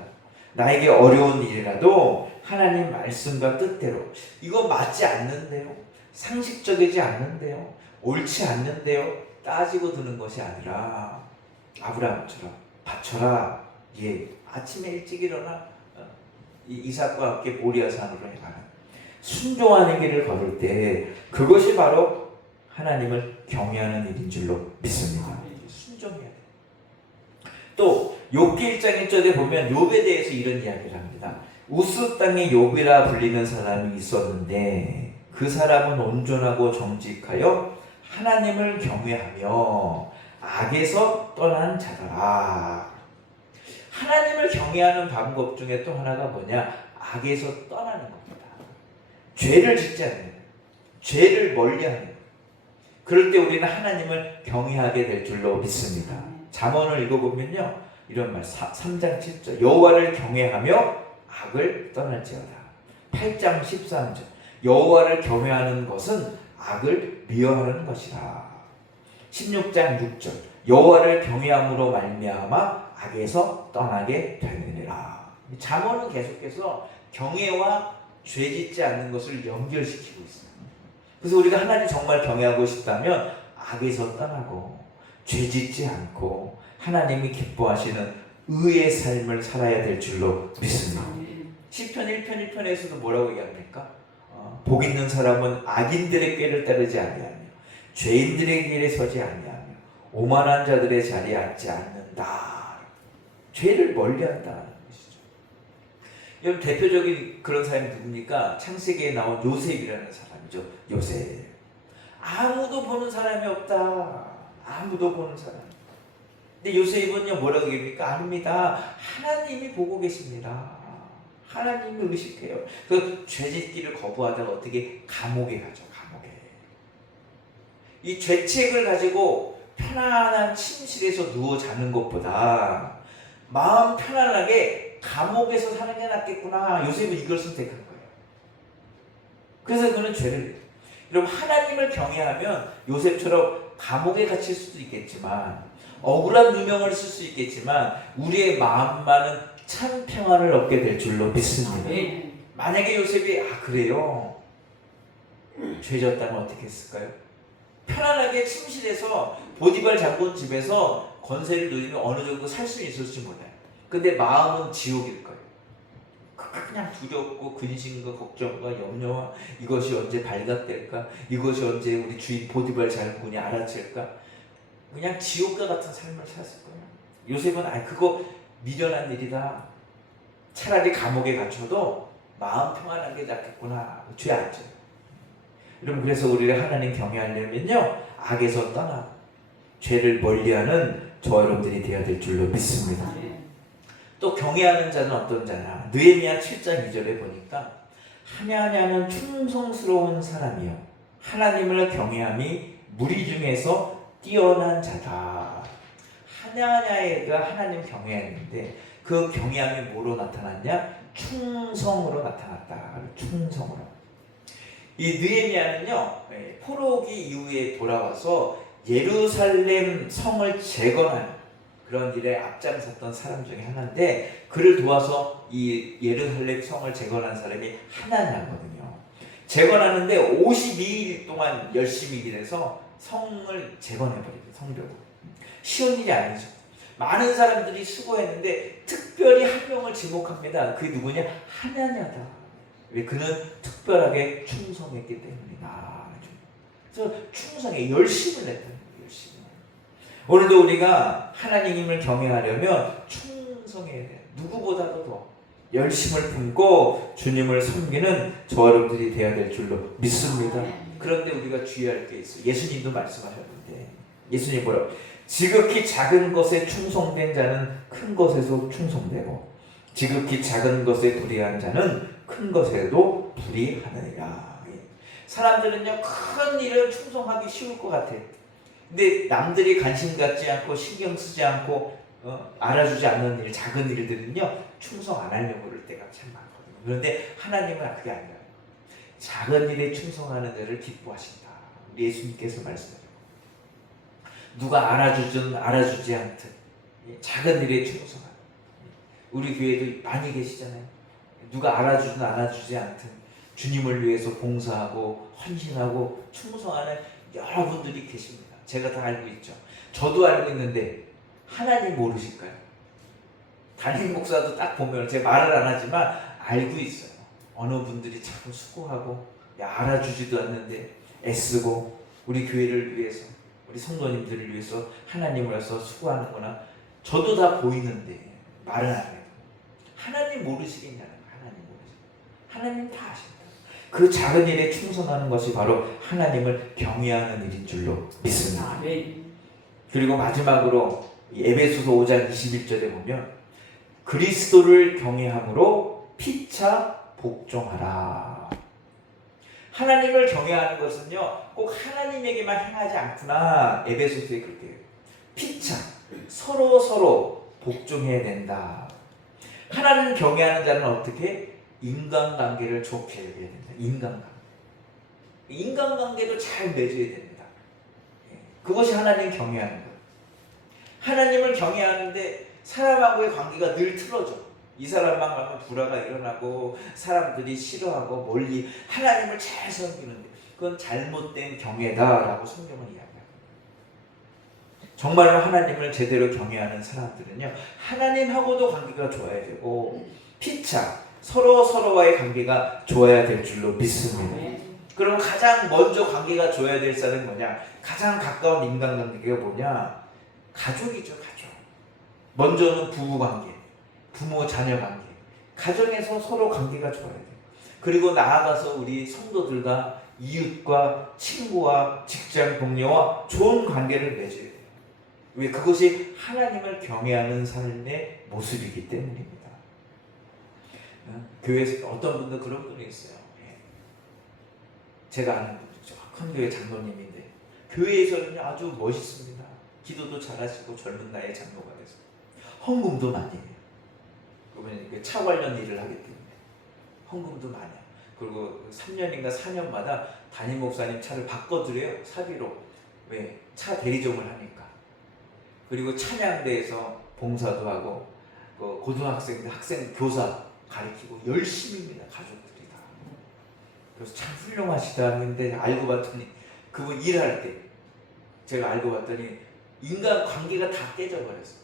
나에게 어려운 일이라도 하나님 말씀과 뜻대로, 이거 맞지 않는데요, 상식적이지 않는데요, 옳지 않는데요 따지고 드는 것이 아니라 아브라함처럼 바쳐라. 아침에 일찍 일어나 이삭과 함께 모리아산으로 가는 순종하는 길을 걸을 때 그것이 바로 하나님을 경외하는 일인 줄로 믿습니다. 순종해야 돼요. 또 욥기 1장 1절에 보면 욥에 대해서 이런 이야기를 합니다. 우스 땅에 욥이라 불리는 사람이 있었는데 그 사람은 온전하고 정직하여 하나님을 경외하며 악에서 떠난 자더라. 하나님을 경외하는 방법 중에 또 하나가 뭐냐? 악에서 떠나는 겁니다. 죄를 짓지 않는 거예요. 죄를 멀리하는 거예요. 그럴 때 우리는 하나님을 경외하게 될 줄로 믿습니다. 잠언을 읽어보면요 이런 말, 3장 7절 여호와를 경외하며 악을 떠날지어다. 8장 13절 여호와를 경외하는 것은 악을 미워하는 것이라. 16장 6절 여호와를 경외함으로 말미암아 악에서 떠나게 되느니라. 잠언은 계속해서 경외와 죄 짓지 않는 것을 연결시키고 있어요. 그래서 우리가 하나님 정말 경외하고 싶다면 악에서 떠나고 죄 짓지 않고 하나님이 기뻐하시는 의의 삶을 살아야 될 줄로 믿습니다. 시편 1편 1편에서도 뭐라고 얘기합니까? 복 있는 사람은 악인들의 꾀를 따르지 아니하며 죄인들의 길에 서지 아니하며 오만한 자들의 자리에 앉지 않는다. 죄를 멀리한다는 것이죠. 여러분 대표적인 그런 사람이 누굽니까? 창세기에 나온 요셉이라는 사람이죠. 요셉. 아무도 보는 사람이 없다. 아무도 보는 사람. 근데 요셉은요 뭐라고 얘기합니까? 아닙니다. 하나님이 보고 계십니다. 하나님을 의식해요. 그 죄짓기를 거부하다가 어떻게 감옥에 가죠. 감옥에. 이 죄책을 가지고 편안한 침실에서 누워 자는 것보다 마음 편안하게 감옥에서 사는 게 낫겠구나. 요셉은 이걸 선택한 거예요. 그래서 그는 죄를, 여러분 하나님을 경외하면 요셉처럼 감옥에 갇힐 수도 있겠지만 억울한 누명을 쓸 수 있겠지만 우리의 마음만은 참 평안을 얻게 될 줄로 믿습니다. 만약에 요셉이 그래요 죄 졌다면 어떻게 했을까요? 편안하게 침실에서 보디발 장군 집에서 권세를 누리면 어느 정도 살 수 있을지 몰라요. 근데 마음은 지옥일 거예요. 그냥 두렵고 근심과 걱정과 염려와 이것이 언제 발각될까? 이것이 언제 우리 주인 보디발 장군이 알아챌까? 그냥 지옥과 같은 삶을 살았을 거예요. 요셉은 그거 미련한 일이다. 차라리 감옥에 갇혀도 마음 평안하게 낫겠구나. 죄 안 져요. 여러분 그래서 우리가 하나님 경외하려면요 악에서 떠나고 죄를 멀리하는 저와 여러분들이 되어야 될 줄로 믿습니다. 또 경외하는 자는 어떤 자냐? 느헤미야 7장 2절에 보니까 하냐냐는 충성스러운 사람이요 하나님을 경외함이 무리 중에서 뛰어난 자다. 하나냐가 하나님 경외했는데 그 경외함이 뭐로 나타났냐? 충성으로 나타났다. 충성으로. 이 느헤미야는요, 포로기 이후에 돌아와서 예루살렘 성을 재건하는 그런 일에 앞장섰던 사람 중에 하나인데, 그를 도와서 이 예루살렘 성을 재건한 사람이 하나냐거든요. 재건하는데 52일 동안 열심히 일해서 성을 재건해버리죠. 성벽을. 쉬운 일이 아니죠. 많은 사람들이 수고했는데 특별히 한 명을 지목합니다. 그게 누구냐? 하나냐다. 왜? 그는 특별하게 충성했기 때문이다. 그래서 충성에 열심을 냈다는 거예요. 열심히. 오늘도 우리가 하나님을 경외하려면 충성해야 돼요. 누구보다도 더 열심을 품고 주님을 섬기는 저와 여러분들이 되어야 될 줄로 믿습니다. 그런데 우리가 주의할 게 있어요. 예수님도 말씀하셨는데, 예수님 뭐라고? 지극히 작은 것에 충성된 자는 큰 것에도 충성되고 지극히 작은 것에 불의한 자는 큰 것에도 불의하느니라. 사람들은요, 큰 일은 충성하기 쉬울 것 같아요. 근데 남들이 관심 갖지 않고 신경 쓰지 않고 알아주지 않는 일, 작은 일들은요 충성 안 하려고 그럴 때가 참 많거든요. 그런데 하나님은 그게 아니라 작은 일에 충성하는 자를 기뻐하신다. 우리 예수님께서 말씀하셨고, 누가 알아주든 알아주지 않든 작은 일에 충성하는, 우리 교회도 많이 계시잖아요. 누가 알아주든 알아주지 않든 주님을 위해서 봉사하고 헌신하고 충성하는 여러분들이 계십니다. 제가 다 알고 있죠. 저도 알고 있는데 하나님 모르실까요? 담임 목사도 딱 보면 제가 말을 안 하지만 알고 있어요. 어느 분들이 참 수고하고 알아주지도 않는데 애쓰고 우리 교회를 위해서, 우리 성도님들을 위해서 하나님을 위해서 수고하는구나. 저도 다 보이는데 말은 안 해요. 하나님 모르시겠냐는 거예요. 하나님 모르시겠냐. 하나님 다 아신다. 그 작은 일에 충성하는 것이 바로 하나님을 경외하는 일인 줄로 믿습니다. 그리고 마지막으로 에베소서 5장 21절에 보면 그리스도를 경외함으로 피차 복종하라. 하나님을 경외하는 것은요 꼭 하나님에게만 행하지 않구나. 에베소서에 그렇게 해요. 피차 서로 복종해야 된다. 하나님 경외하는 자는 어떻게? 인간관계를 좋게 해야 된다. 인간관계도 잘 맺어야 됩니다. 그것이 하나님 경외하는 거예요. 하나님을 경외하는데 사람하고의 관계가 늘 틀어져. 이 사람만 가면 불화가 일어나고 사람들이 싫어하고 멀리. 하나님을 잘 섬기는데 그건 잘못된 경외다라고 성경은 이야기합니다. 정말로 하나님을 제대로 경외하는 사람들은요 하나님하고도 관계가 좋아야 되고 피차 서로와의 관계가 좋아야 될 줄로 믿습니다. 그럼 가장 먼저 관계가 좋아야 될 사람은 뭐냐? 가장 가까운 인간관계가 뭐냐? 가족이죠. 가족. 먼저는 부부관계, 부모 자녀관계, 가정에서 서로 관계가 좋아야 돼요. 그리고 나아가서 우리 성도들과 이웃과 친구와 직장 동료와 좋은 관계를 맺어야 돼요. 왜? 그것이 하나님을 경외하는 삶의 모습이기 때문입니다. 교회에서 어떤 분들 그런 분이 있어요. 제가 아는 분이죠. 큰 교회 장로님인데 교회에서는 아주 멋있습니다. 기도도 잘하시고 젊은 나이에 장로가 돼서 헌금도 많이 해요. 그러면 차 관련 일을 하기 때문에 헌금도 많이 해요. 그리고 3년인가 4년마다 담임 목사님 차를 바꿔드려요. 사비로. 왜? 차 대리점을 하니까. 그리고 찬양대에서 봉사도 하고 고등학생들 학생 교사 가르치고 열심히입니다. 가족들이 다. 그래서 참 훌륭하시다 했는데 알고 봤더니 그분 일할 때 제가 알고 봤더니 인간 관계가 다 깨져버렸어요.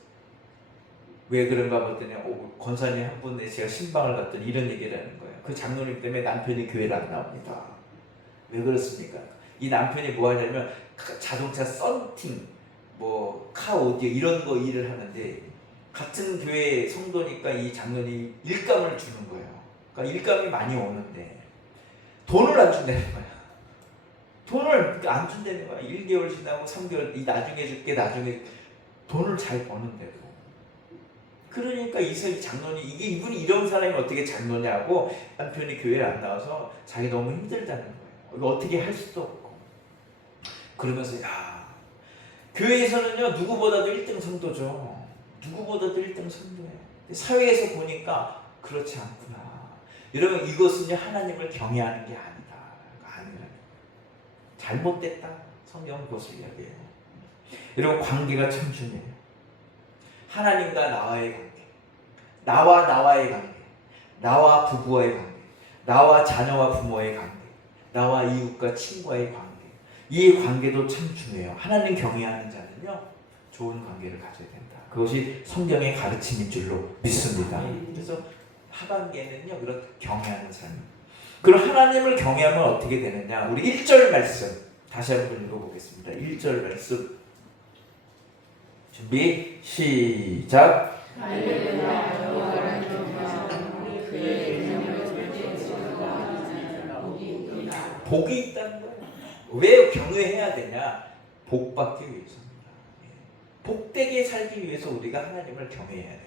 왜 그런가 봤더니 권사님 한 분에 제가 신방을 갔더니 이런 얘기를 하는 거예요. 그 장로님 때문에 남편이 교회를 안 나옵니다. 왜 그렇습니까? 이 남편이 뭐 하냐면 자동차 썬팅, 카 오디오 이런 거 일을 하는데 같은 교회 성도니까 이 장로님이 일감을 주는 거예요. 그러니까 일감이 많이 오는데 돈을 안 준다는 거야. 돈을 안 준다는 거야. 1개월 지나고 3개월 나중에 줄게 나중에. 돈을 잘 버는데도. 그러니까 이 장로님 이분이 이런 사람이 어떻게 장로냐고 남편이 교회에 안 나와서 자기 너무 힘들다는 거예요. 이거 어떻게 할 수도 없고 그러면서 야, 교회에서는요 누구보다도 1등 성도죠. 누구보다도 1등 성도예요. 사회에서 보니까 그렇지 않구나. 여러분 이것은요 하나님을 경외하는 게 아니다. 아니라 잘못됐다. 성경은 그것을 이야기해요. 여러분 관계가 참 중요해요. 하나님과 나와의 관계, 나와 나와의 관계, 나와 부부와의 관계, 나와 자녀와 부모의 관계, 나와 이웃과 친구와의 관계. 이 관계도 참 중요해요. 하나님 경외하는 자는요 좋은 관계를 가져야 된다. 그것이 성경의 가르침인 줄로 믿습니다. 그래서 하반기에는요 그런 경외하는 삶. 그럼 하나님을 경외하면 어떻게 되느냐? 우리 1절 말씀 다시 한번 읽어보겠습니다. 1절 말씀 준비 시작. 복이 있다는 거예요. 왜 경외해야 되냐? 복 받기 위해서입니다. 복되게 살기 위해서 우리가 하나님을 경외해야 돼요.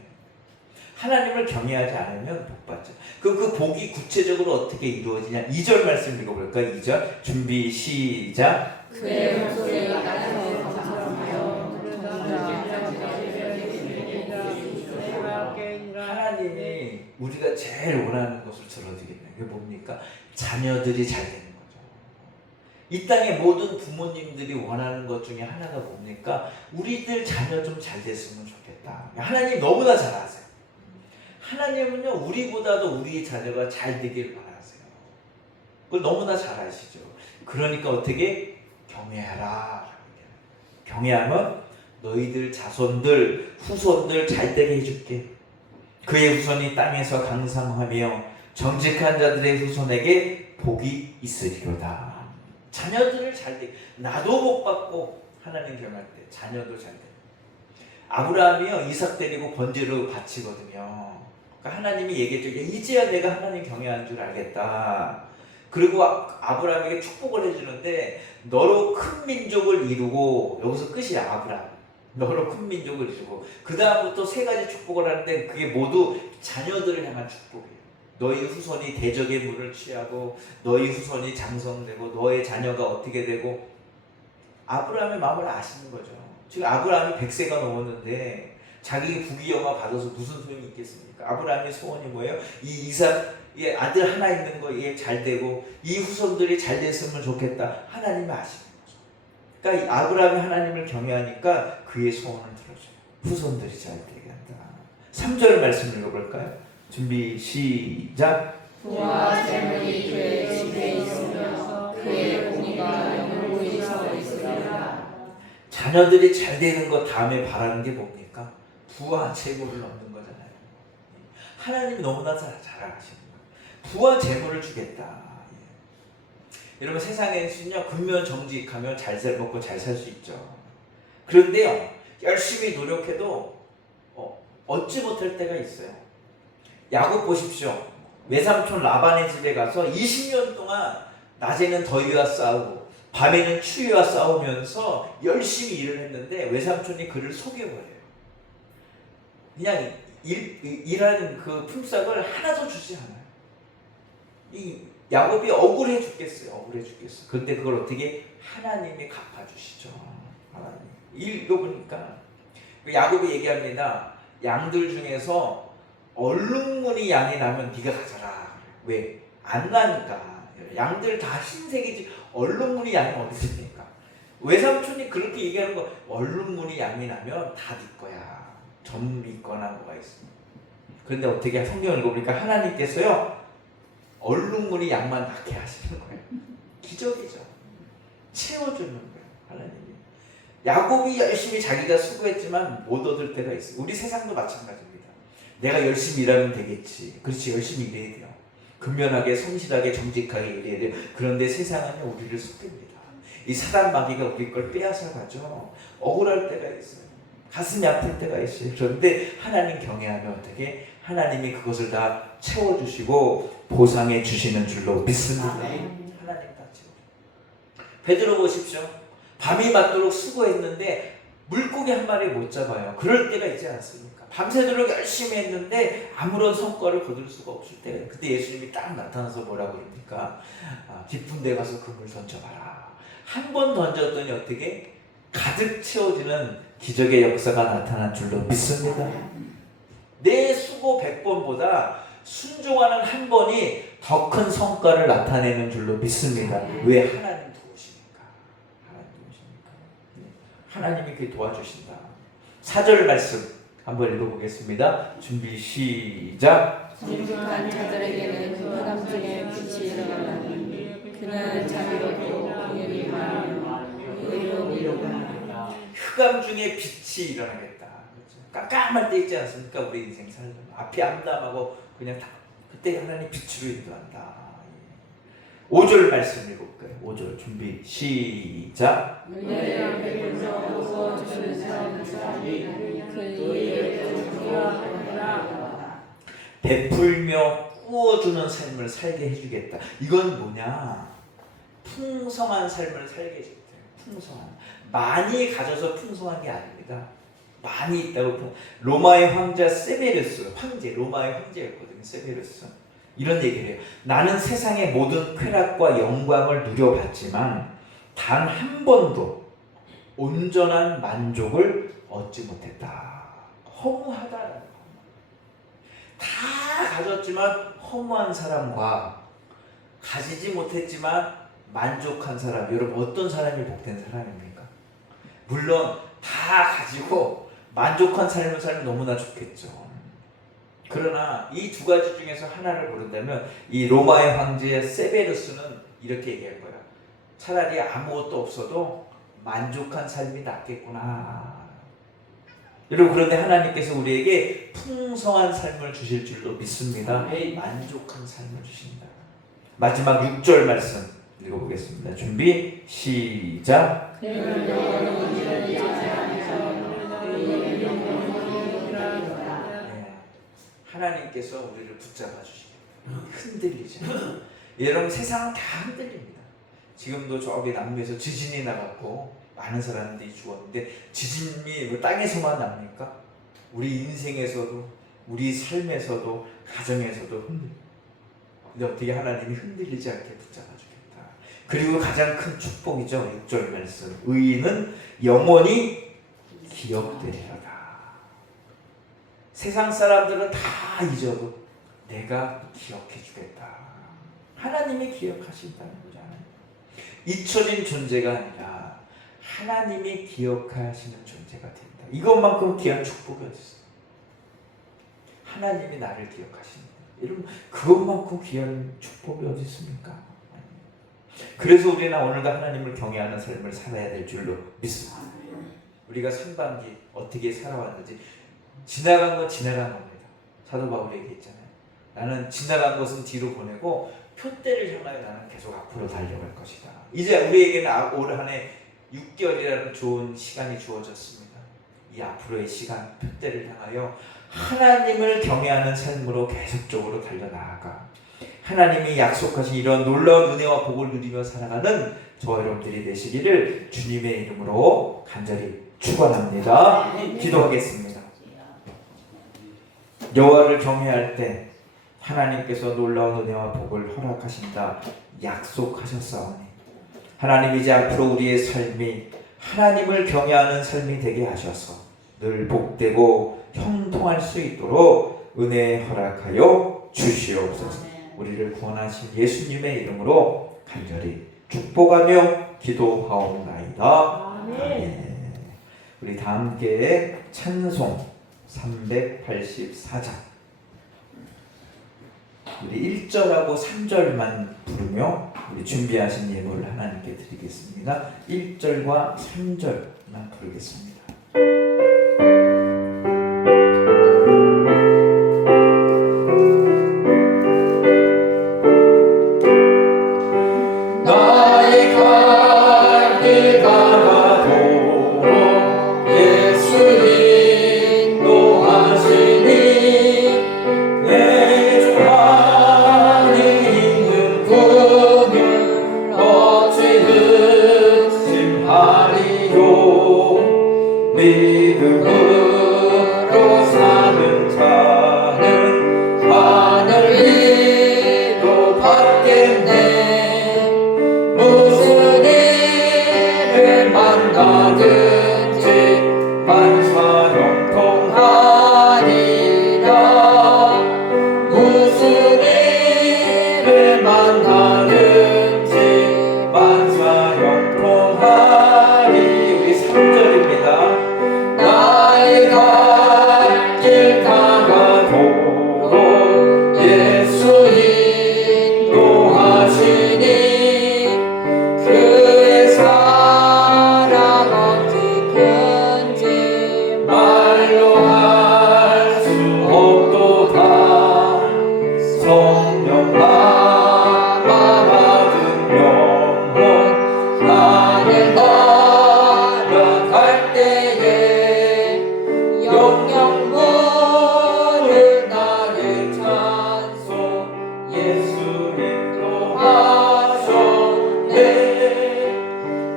하나님을 경외하지 않으면 복 받죠. 그 복이 구체적으로 어떻게 이루어지냐? 2절 말씀 읽어볼까요? 2절 준비 시작. 그의 목소리가 낮은 것처럼요. 하나님이 우리가 제일 원하는 것을 들어드리는 게 뭡니까? 자녀들이 잘 되는 거죠. 이 땅의 모든 부모님들이 원하는 것 중에 하나가 뭡니까? 우리들 자녀 좀 잘 됐으면 좋겠다. 하나님 너무나 잘 아세요. 하나님은요 우리보다도 우리 자녀가 잘 되길 바라세요. 그걸 너무나 잘 아시죠. 그러니까 어떻게 경외하라. 경외하면 너희들 자손들 후손들 잘 되게 해줄게. 그의 후손이 땅에서 강성하며 정직한 자들의 후손에게 복이 있으리로다. 자녀들을 잘 되게. 나도 복 받고 하나님 경외할 때 자녀도 잘 되고. 아브라함이요 이삭 데리고 번제로 바치거든요. 그러니까 하나님이 얘기했죠. 이제야 내가 하나님 경외하는 줄 알겠다. 그리고 아브라함에게 축복을 해주는데 너로 큰 민족을 이루고, 여기서 끝이야. 아브라함 너로 큰 민족을 이루고, 그 다음부터 세 가지 축복을 하는데 그게 모두 자녀들을 향한 축복이에요. 너희 후손이 대적의 물을 취하고 너희 후손이 장성되고 너의 자녀가 어떻게 되고. 아브라함의 마음을 아시는 거죠. 지금 아브라함이 100세가 넘었는데 자기 부귀영화 받아서 무슨 소용이 있겠습니까? 아브라함의 소원이 뭐예요? 이 이삭의 아들 하나 있는 거 얘 잘 되고 이 후손들이 잘 됐으면 좋겠다. 하나님이 아시는 거죠. 그러니까 아브라함이 하나님을 경외하니까 그의 소원을 들어줘요. 후손들이 잘 되게 한다. 3절 말씀 읽어볼까요? 준비 시작. 부와 재물이 그의 집에 있으며 그의 공의가 영원히 서 있으리라. 자녀들이 잘 되는 것 다음에 바라는 게 뭡니까? 부와 재물을 얻는 거잖아요. 하나님이 너무나 잘 아시는 거예요. 부와 재물을 주겠다. 여러분 세상에는요 근면 정직하면 잘 먹고 잘 살 수 있죠. 그런데요 열심히 노력해도 얻지 못할 때가 있어요. 야곱 보십시오. 외삼촌 라반의 집에 가서 20년 동안 낮에는 더위와 싸우고 밤에는 추위와 싸우면서 열심히 일을 했는데 외삼촌이 그를 속여버려요. 그냥 일하는 그 품삯을 하나도 주지 않아요. 이 야곱이 억울해 죽겠어요. 억울해 죽겠어요. 그런데 그걸 어떻게 하나님이 갚아주시죠. 하나님. 읽어보니까 야곱이 얘기합니다. 양들 중에서 얼룩무늬 양이 나면 네가 가져라. 왜? 안 나니까. 양들 다 흰색이지 얼룩무늬 양이 어디 있습니까? 외삼촌이 그렇게 얘기하는 거. 얼룩무늬 양이 나면 다 네 거야. 점 있거나 뭐가 있습니다. 그런데 어떻게 성경을 읽어보니까 하나님께서요 얼룩무늬 양만 낳게 하시는 거예요. 기적이죠. 채워주는 거예요. 하나님이. 야곱이 열심히 자기가 수고했지만 못 얻을 때가 있어요. 우리 세상도 마찬가지입니다. 내가 열심히 일하면 되겠지. 그렇지, 열심히 일해야 돼요. 근면하게 성실하게 정직하게 일해야 돼요. 그런데 세상은 우리를 속입니다. 이 사단 마귀가 우리 걸 빼앗아 가죠. 억울할 때가 있어요. 가슴이 아플 때가 있어요. 그런데 하나님 경외하면 어떻게? 하나님이 그것을 다 채워주시고 보상해 주시는 줄로 믿습니다. 하나님 다 채워주세요. 베드로 보십시오. 밤이 맞도록 수고했는데 물고기 한 마리 못 잡아요. 그럴 때가 있지 않습니까? 밤새도록 열심히 했는데 아무런 성과를 거둘 수가 없을 때, 그때 예수님이 딱 나타나서 뭐라고 그럽니까? 깊은 데 가서 그물 던져봐라. 한 번 던졌더니 어떻게 가득 채워지는 기적의 역사가 나타난 줄로 믿습니다. 내 수고 100번보다 순종하는 한 번이 더 큰 성과를 나타내는 줄로 믿습니다. 왜? 하나님 도우시니까. 하나님이 그 도와주신다. 4절 말씀 한번 읽어보겠습니다. 준비 시작. 정직한 자들에게는 흑암 중에 빛이 일어나니 그는 자비롭고 공연히 말하며 의로우리로다. 흑암 중에 빛이 일어나겠다. 깜깜할 때 있지 않습니까? 우리 인생 살다 앞이 암담하고 그냥 다 그때 하나님 빛으로 인도한다. 5절 말씀 읽어볼까요? 5절 준비 시작. 은혜를 베풀며 부어주시는 사람이 그 이에 부여하리라. 베풀며 꾸어주는 삶을 살게 해주겠다. 이건 뭐냐? 풍성한 삶을 살게 해주겠다. 풍성한. 많이 가져서 풍성한 게 아닙니다. 많이 있다고. 로마의 황제 세베르스, 로마의 황제였거든요. 세베르스. 이런 얘기를 해요. 나는 세상의 모든 쾌락과 영광을 누려봤지만 단 한 번도 온전한 만족을 얻지 못했다. 허무하다. 다 가졌지만 허무한 사람과 가지지 못했지만 만족한 사람, 여러분 어떤 사람이 복된 사람입니까? 물론 다 가지고 만족한 삶을 살면 너무나 좋겠죠. 그러나 이 두 가지 중에서 하나를 고른다면 이 로마의 황제 세베르스는 이렇게 얘기할 거야. 차라리 아무것도 없어도 만족한 삶이 낫겠구나. 여러분, 그런데 하나님께서 우리에게 풍성한 삶을 주실 줄로 믿습니다. 만족한 삶을 주신다. 마지막 6절 말씀 읽어보겠습니다. 준비 시작. 하나님께서 우리를 붙잡아 주시고 흔들리지 않아요. 여러분, 세상은 다 흔들립니다. 지금도 저기 남미에서 지진이 나갔고 많은 사람들이 죽었는데 지진이 땅에서만 납니까? 우리 인생에서도 우리 삶에서도 가정에서도 흔들립니다. 근데 어떻게 하나님이 흔들리지 않게 붙잡아 주겠다. 그리고 가장 큰 축복이죠. 6절 말씀. 의인은 영원히 기억되리로다. 세상 사람들은 다 잊어도 내가 기억해 주겠다. 하나님이 기억하신다는 거잖아요. 잊혀진 존재가 아니라 하나님이 기억하시는 존재가 된다. 이것만큼 귀한 축복이 어디 있어요? 하나님이 나를 기억하신다. 여러분, 그것만큼 귀한 축복이 어디 있습니까? 그래서 우리는 오늘도 하나님을 경외하는 삶을 살아야 될 줄로 믿습니다. 우리가 상반기 어떻게 살아왔는지 지나간 건 지나간 겁니다. 사도 바울이 얘기했잖아요. 나는 지나간 것은 뒤로 보내고 표대를 향하여 나는 계속 앞으로 달려갈 것이다. 이제 우리에게는 올 한 해 6개월이라는 좋은 시간이 주어졌습니다. 이 앞으로의 시간, 표대를 향하여 하나님을 경외하는 삶으로 계속적으로 달려나아가 하나님이 약속하신 이런 놀라운 은혜와 복을 누리며 살아가는 저와 여러분들이 되시기를 주님의 이름으로 간절히 축원합니다. 기도하겠습니다. 여호와를 경외할 때 하나님께서 놀라운 은혜와 복을 허락하신다 약속하셨사오니 하나님, 이제 앞으로 우리의 삶이 하나님을 경외하는 삶이 되게 하셔서 늘 복되고 형통할 수 있도록 은혜 허락하여 주시옵소서. 우리를 구원하신 예수님의 이름으로 간절히 축복하며 기도하옵나이다. 아멘. 우리 다 함께 찬송 384장 우리 1절하고 3절만 부르며 우리 준비하신 예물을 하나님께 드리겠습니다. 1절과 3절만 부르겠습니다. 나의 갈 길 가도 예수님 인도하시니 내 주 안에 있는 꿈을 어찌 의심하리요. 믿음으로 사는 자는 하늘 위로 받겠네. 무슨 일 만나든지 만사형통하리라. 무슨 일을 만나든지 만사형통하리. 우리 3절입니다. 나의 갈 길 다가도록 예수 인도하시니 그의 사랑 어찌 큰지 말로 할 수 없도다. 성령 받은 영혼 나를 따라갈 때에 영영 모를 나를 찬송 예수 인도하셨네.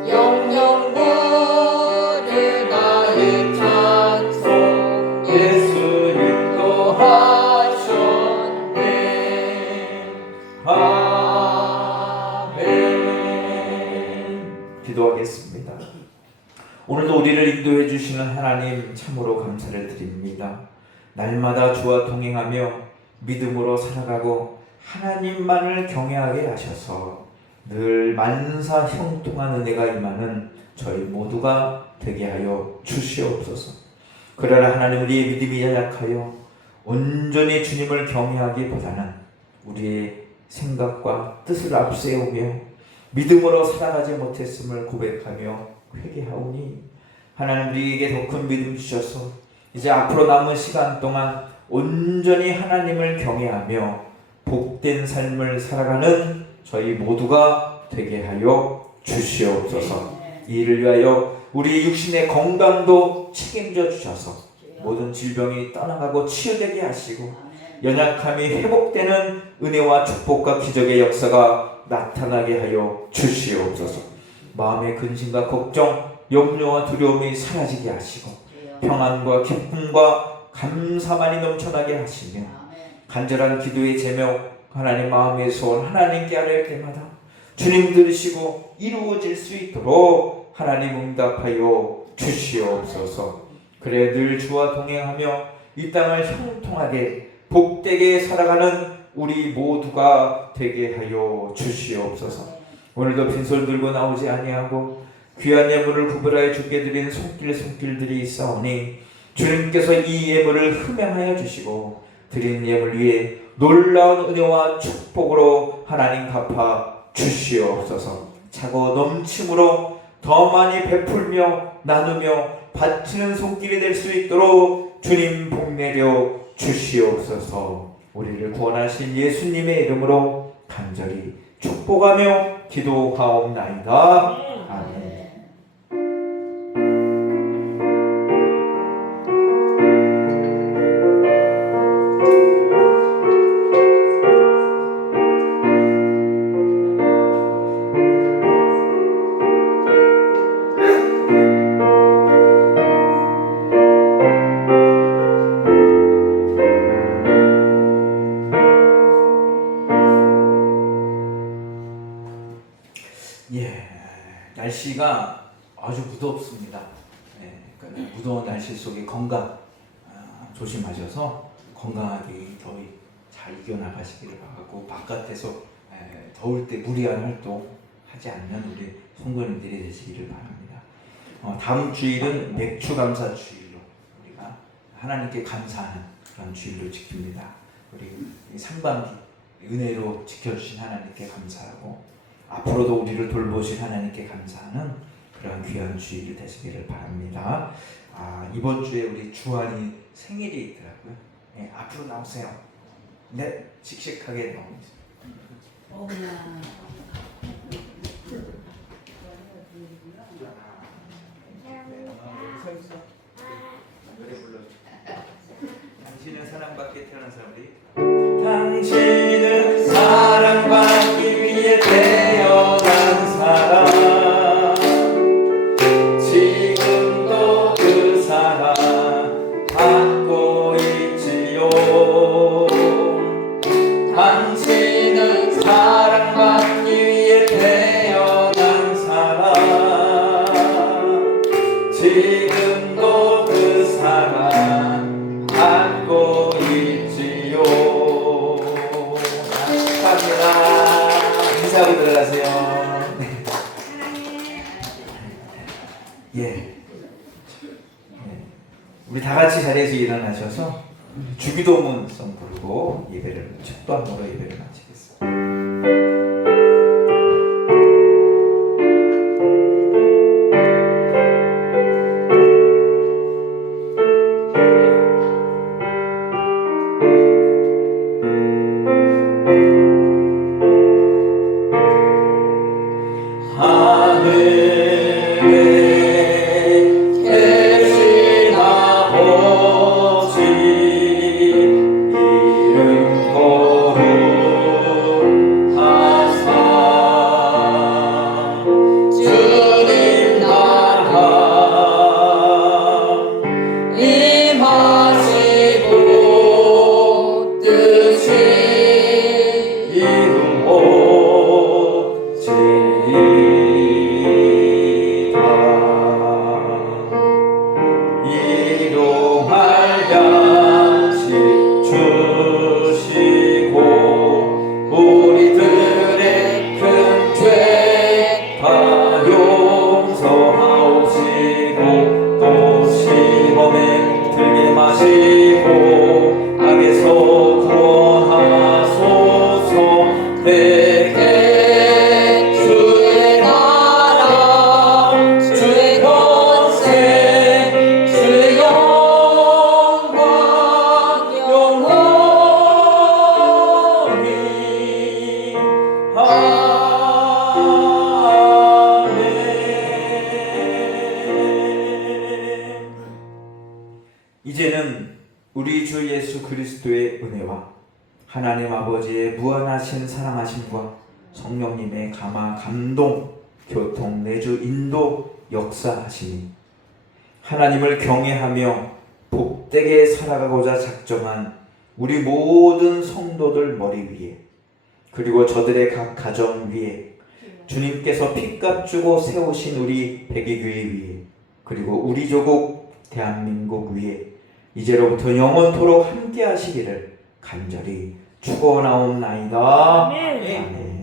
영영 모를 나의 찬송 예수 인도하셨네. 아멘. 기도하겠습니다. 오늘도 우리를 인도해 주시는 하나님 참으로 감사를 드립니다. 날마다 주와 동행하며 믿음으로 살아가고 하나님만을 경외하게 하셔서 늘 만사 형통한 은혜가 임하는 저희 모두가 되게 하여 주시옵소서. 그러나 하나님, 우리의 믿음이 연약하여 온전히 주님을 경외하기보다는 우리의 생각과 뜻을 앞세우며 믿음으로 살아가지 못했음을 고백하며 회개하오니 하나님, 우리에게 더 큰 믿음 주셔서 이제 앞으로 남은 시간 동안 온전히 하나님을 경외하며 복된 삶을 살아가는 저희 모두가 되게 하여 주시옵소서. 이를 위하여 우리 육신의 건강도 책임져 주셔서 모든 질병이 떠나가고 치유되게 하시고 연약함이 회복되는 은혜와 축복과 기적의 역사가 나타나게 하여 주시옵소서. 마음의 근심과 걱정, 염려와 두려움이 사라지게 하시고 평안과 기쁨과 감사만이 넘쳐나게 하시며 간절한 기도의 제목, 하나님 마음의 소원 하나님께 아뢰을 때마다 주님 들으시고 이루어질 수 있도록 하나님 응답하여 주시옵소서. 그래 늘 주와 동행하며 이 땅을 형통하게 복되게 살아가는 우리 모두가 되게 하여 주시옵소서. 오늘도 빈손 들고 나오지 아니하고 귀한 예물을 구별하여 주께 드린 손길들이 있사오니 주님께서 이 예물을 흠양하여 주시고 드린 예물 위에 놀라운 은혜와 축복으로 하나님 갚아 주시옵소서. 차고 넘침으로 더 많이 베풀며 나누며 바치는 손길이 될 수 있도록 주님 복내려 주시옵소서. 우리를 구원하신 예수님의 이름으로 간절히 축복하며 기도하옵나이다. 아멘. 날씨가 아주 무덥습니다. 그러니까 무더운 날씨 속에 건강 조심하셔서 건강하게 더위 잘 이겨나가시기를 바라고 바깥에서 더울 때 무리한 활동 하지 않는 우리 성도님들이 되시기를 바랍니다. 다음 주일은 맥주 감사 주일로 우리가 하나님께 감사하는 그런 주일로 지킵니다. 우리 상반기 은혜로 지켜주신 하나님께 감사하고 앞으로도 우리를 돌보실 하나님께 감사하는 그런 귀한 주일이 되시기를 바랍니다. 이번 주에 우리 주한이 생일이 있더라고요. 앞으로 나오세요. 네, 씩씩하게 나옵니다. 당신은 사랑받게 태어난 사람들이 당신은 사랑받기 위해 태어난 사람 지금도 그 사랑 받고 있지요. 당신은 사랑받기 위해 태어난 지금도 그 사랑 안고 있지요. 축하합니다. 인사하고 들어가세요. 예. 우리 다 같이 자리에서 일어나셔서 주기도문성 부르고 예배를 축도함으로 예배를 마치겠습니다. 이제는 우리 주 예수 그리스도의 은혜와 하나님 아버지의 무한하신 사랑하심과 성령님의 감화, 감동, 교통, 내주, 인도, 역사하심이 하나님을 경외하며 복되게 살아가고자 작정한 우리 모든 성도들 머리 위에 그리고 저들의 각 가정 위에 주님께서 핏값 주고 세우신 우리 백이교회 위에 그리고 우리 조국 대한민국 위에 이제로부터 영원토록 함께 하시기를 간절히 축원하옵나이다. 아멘.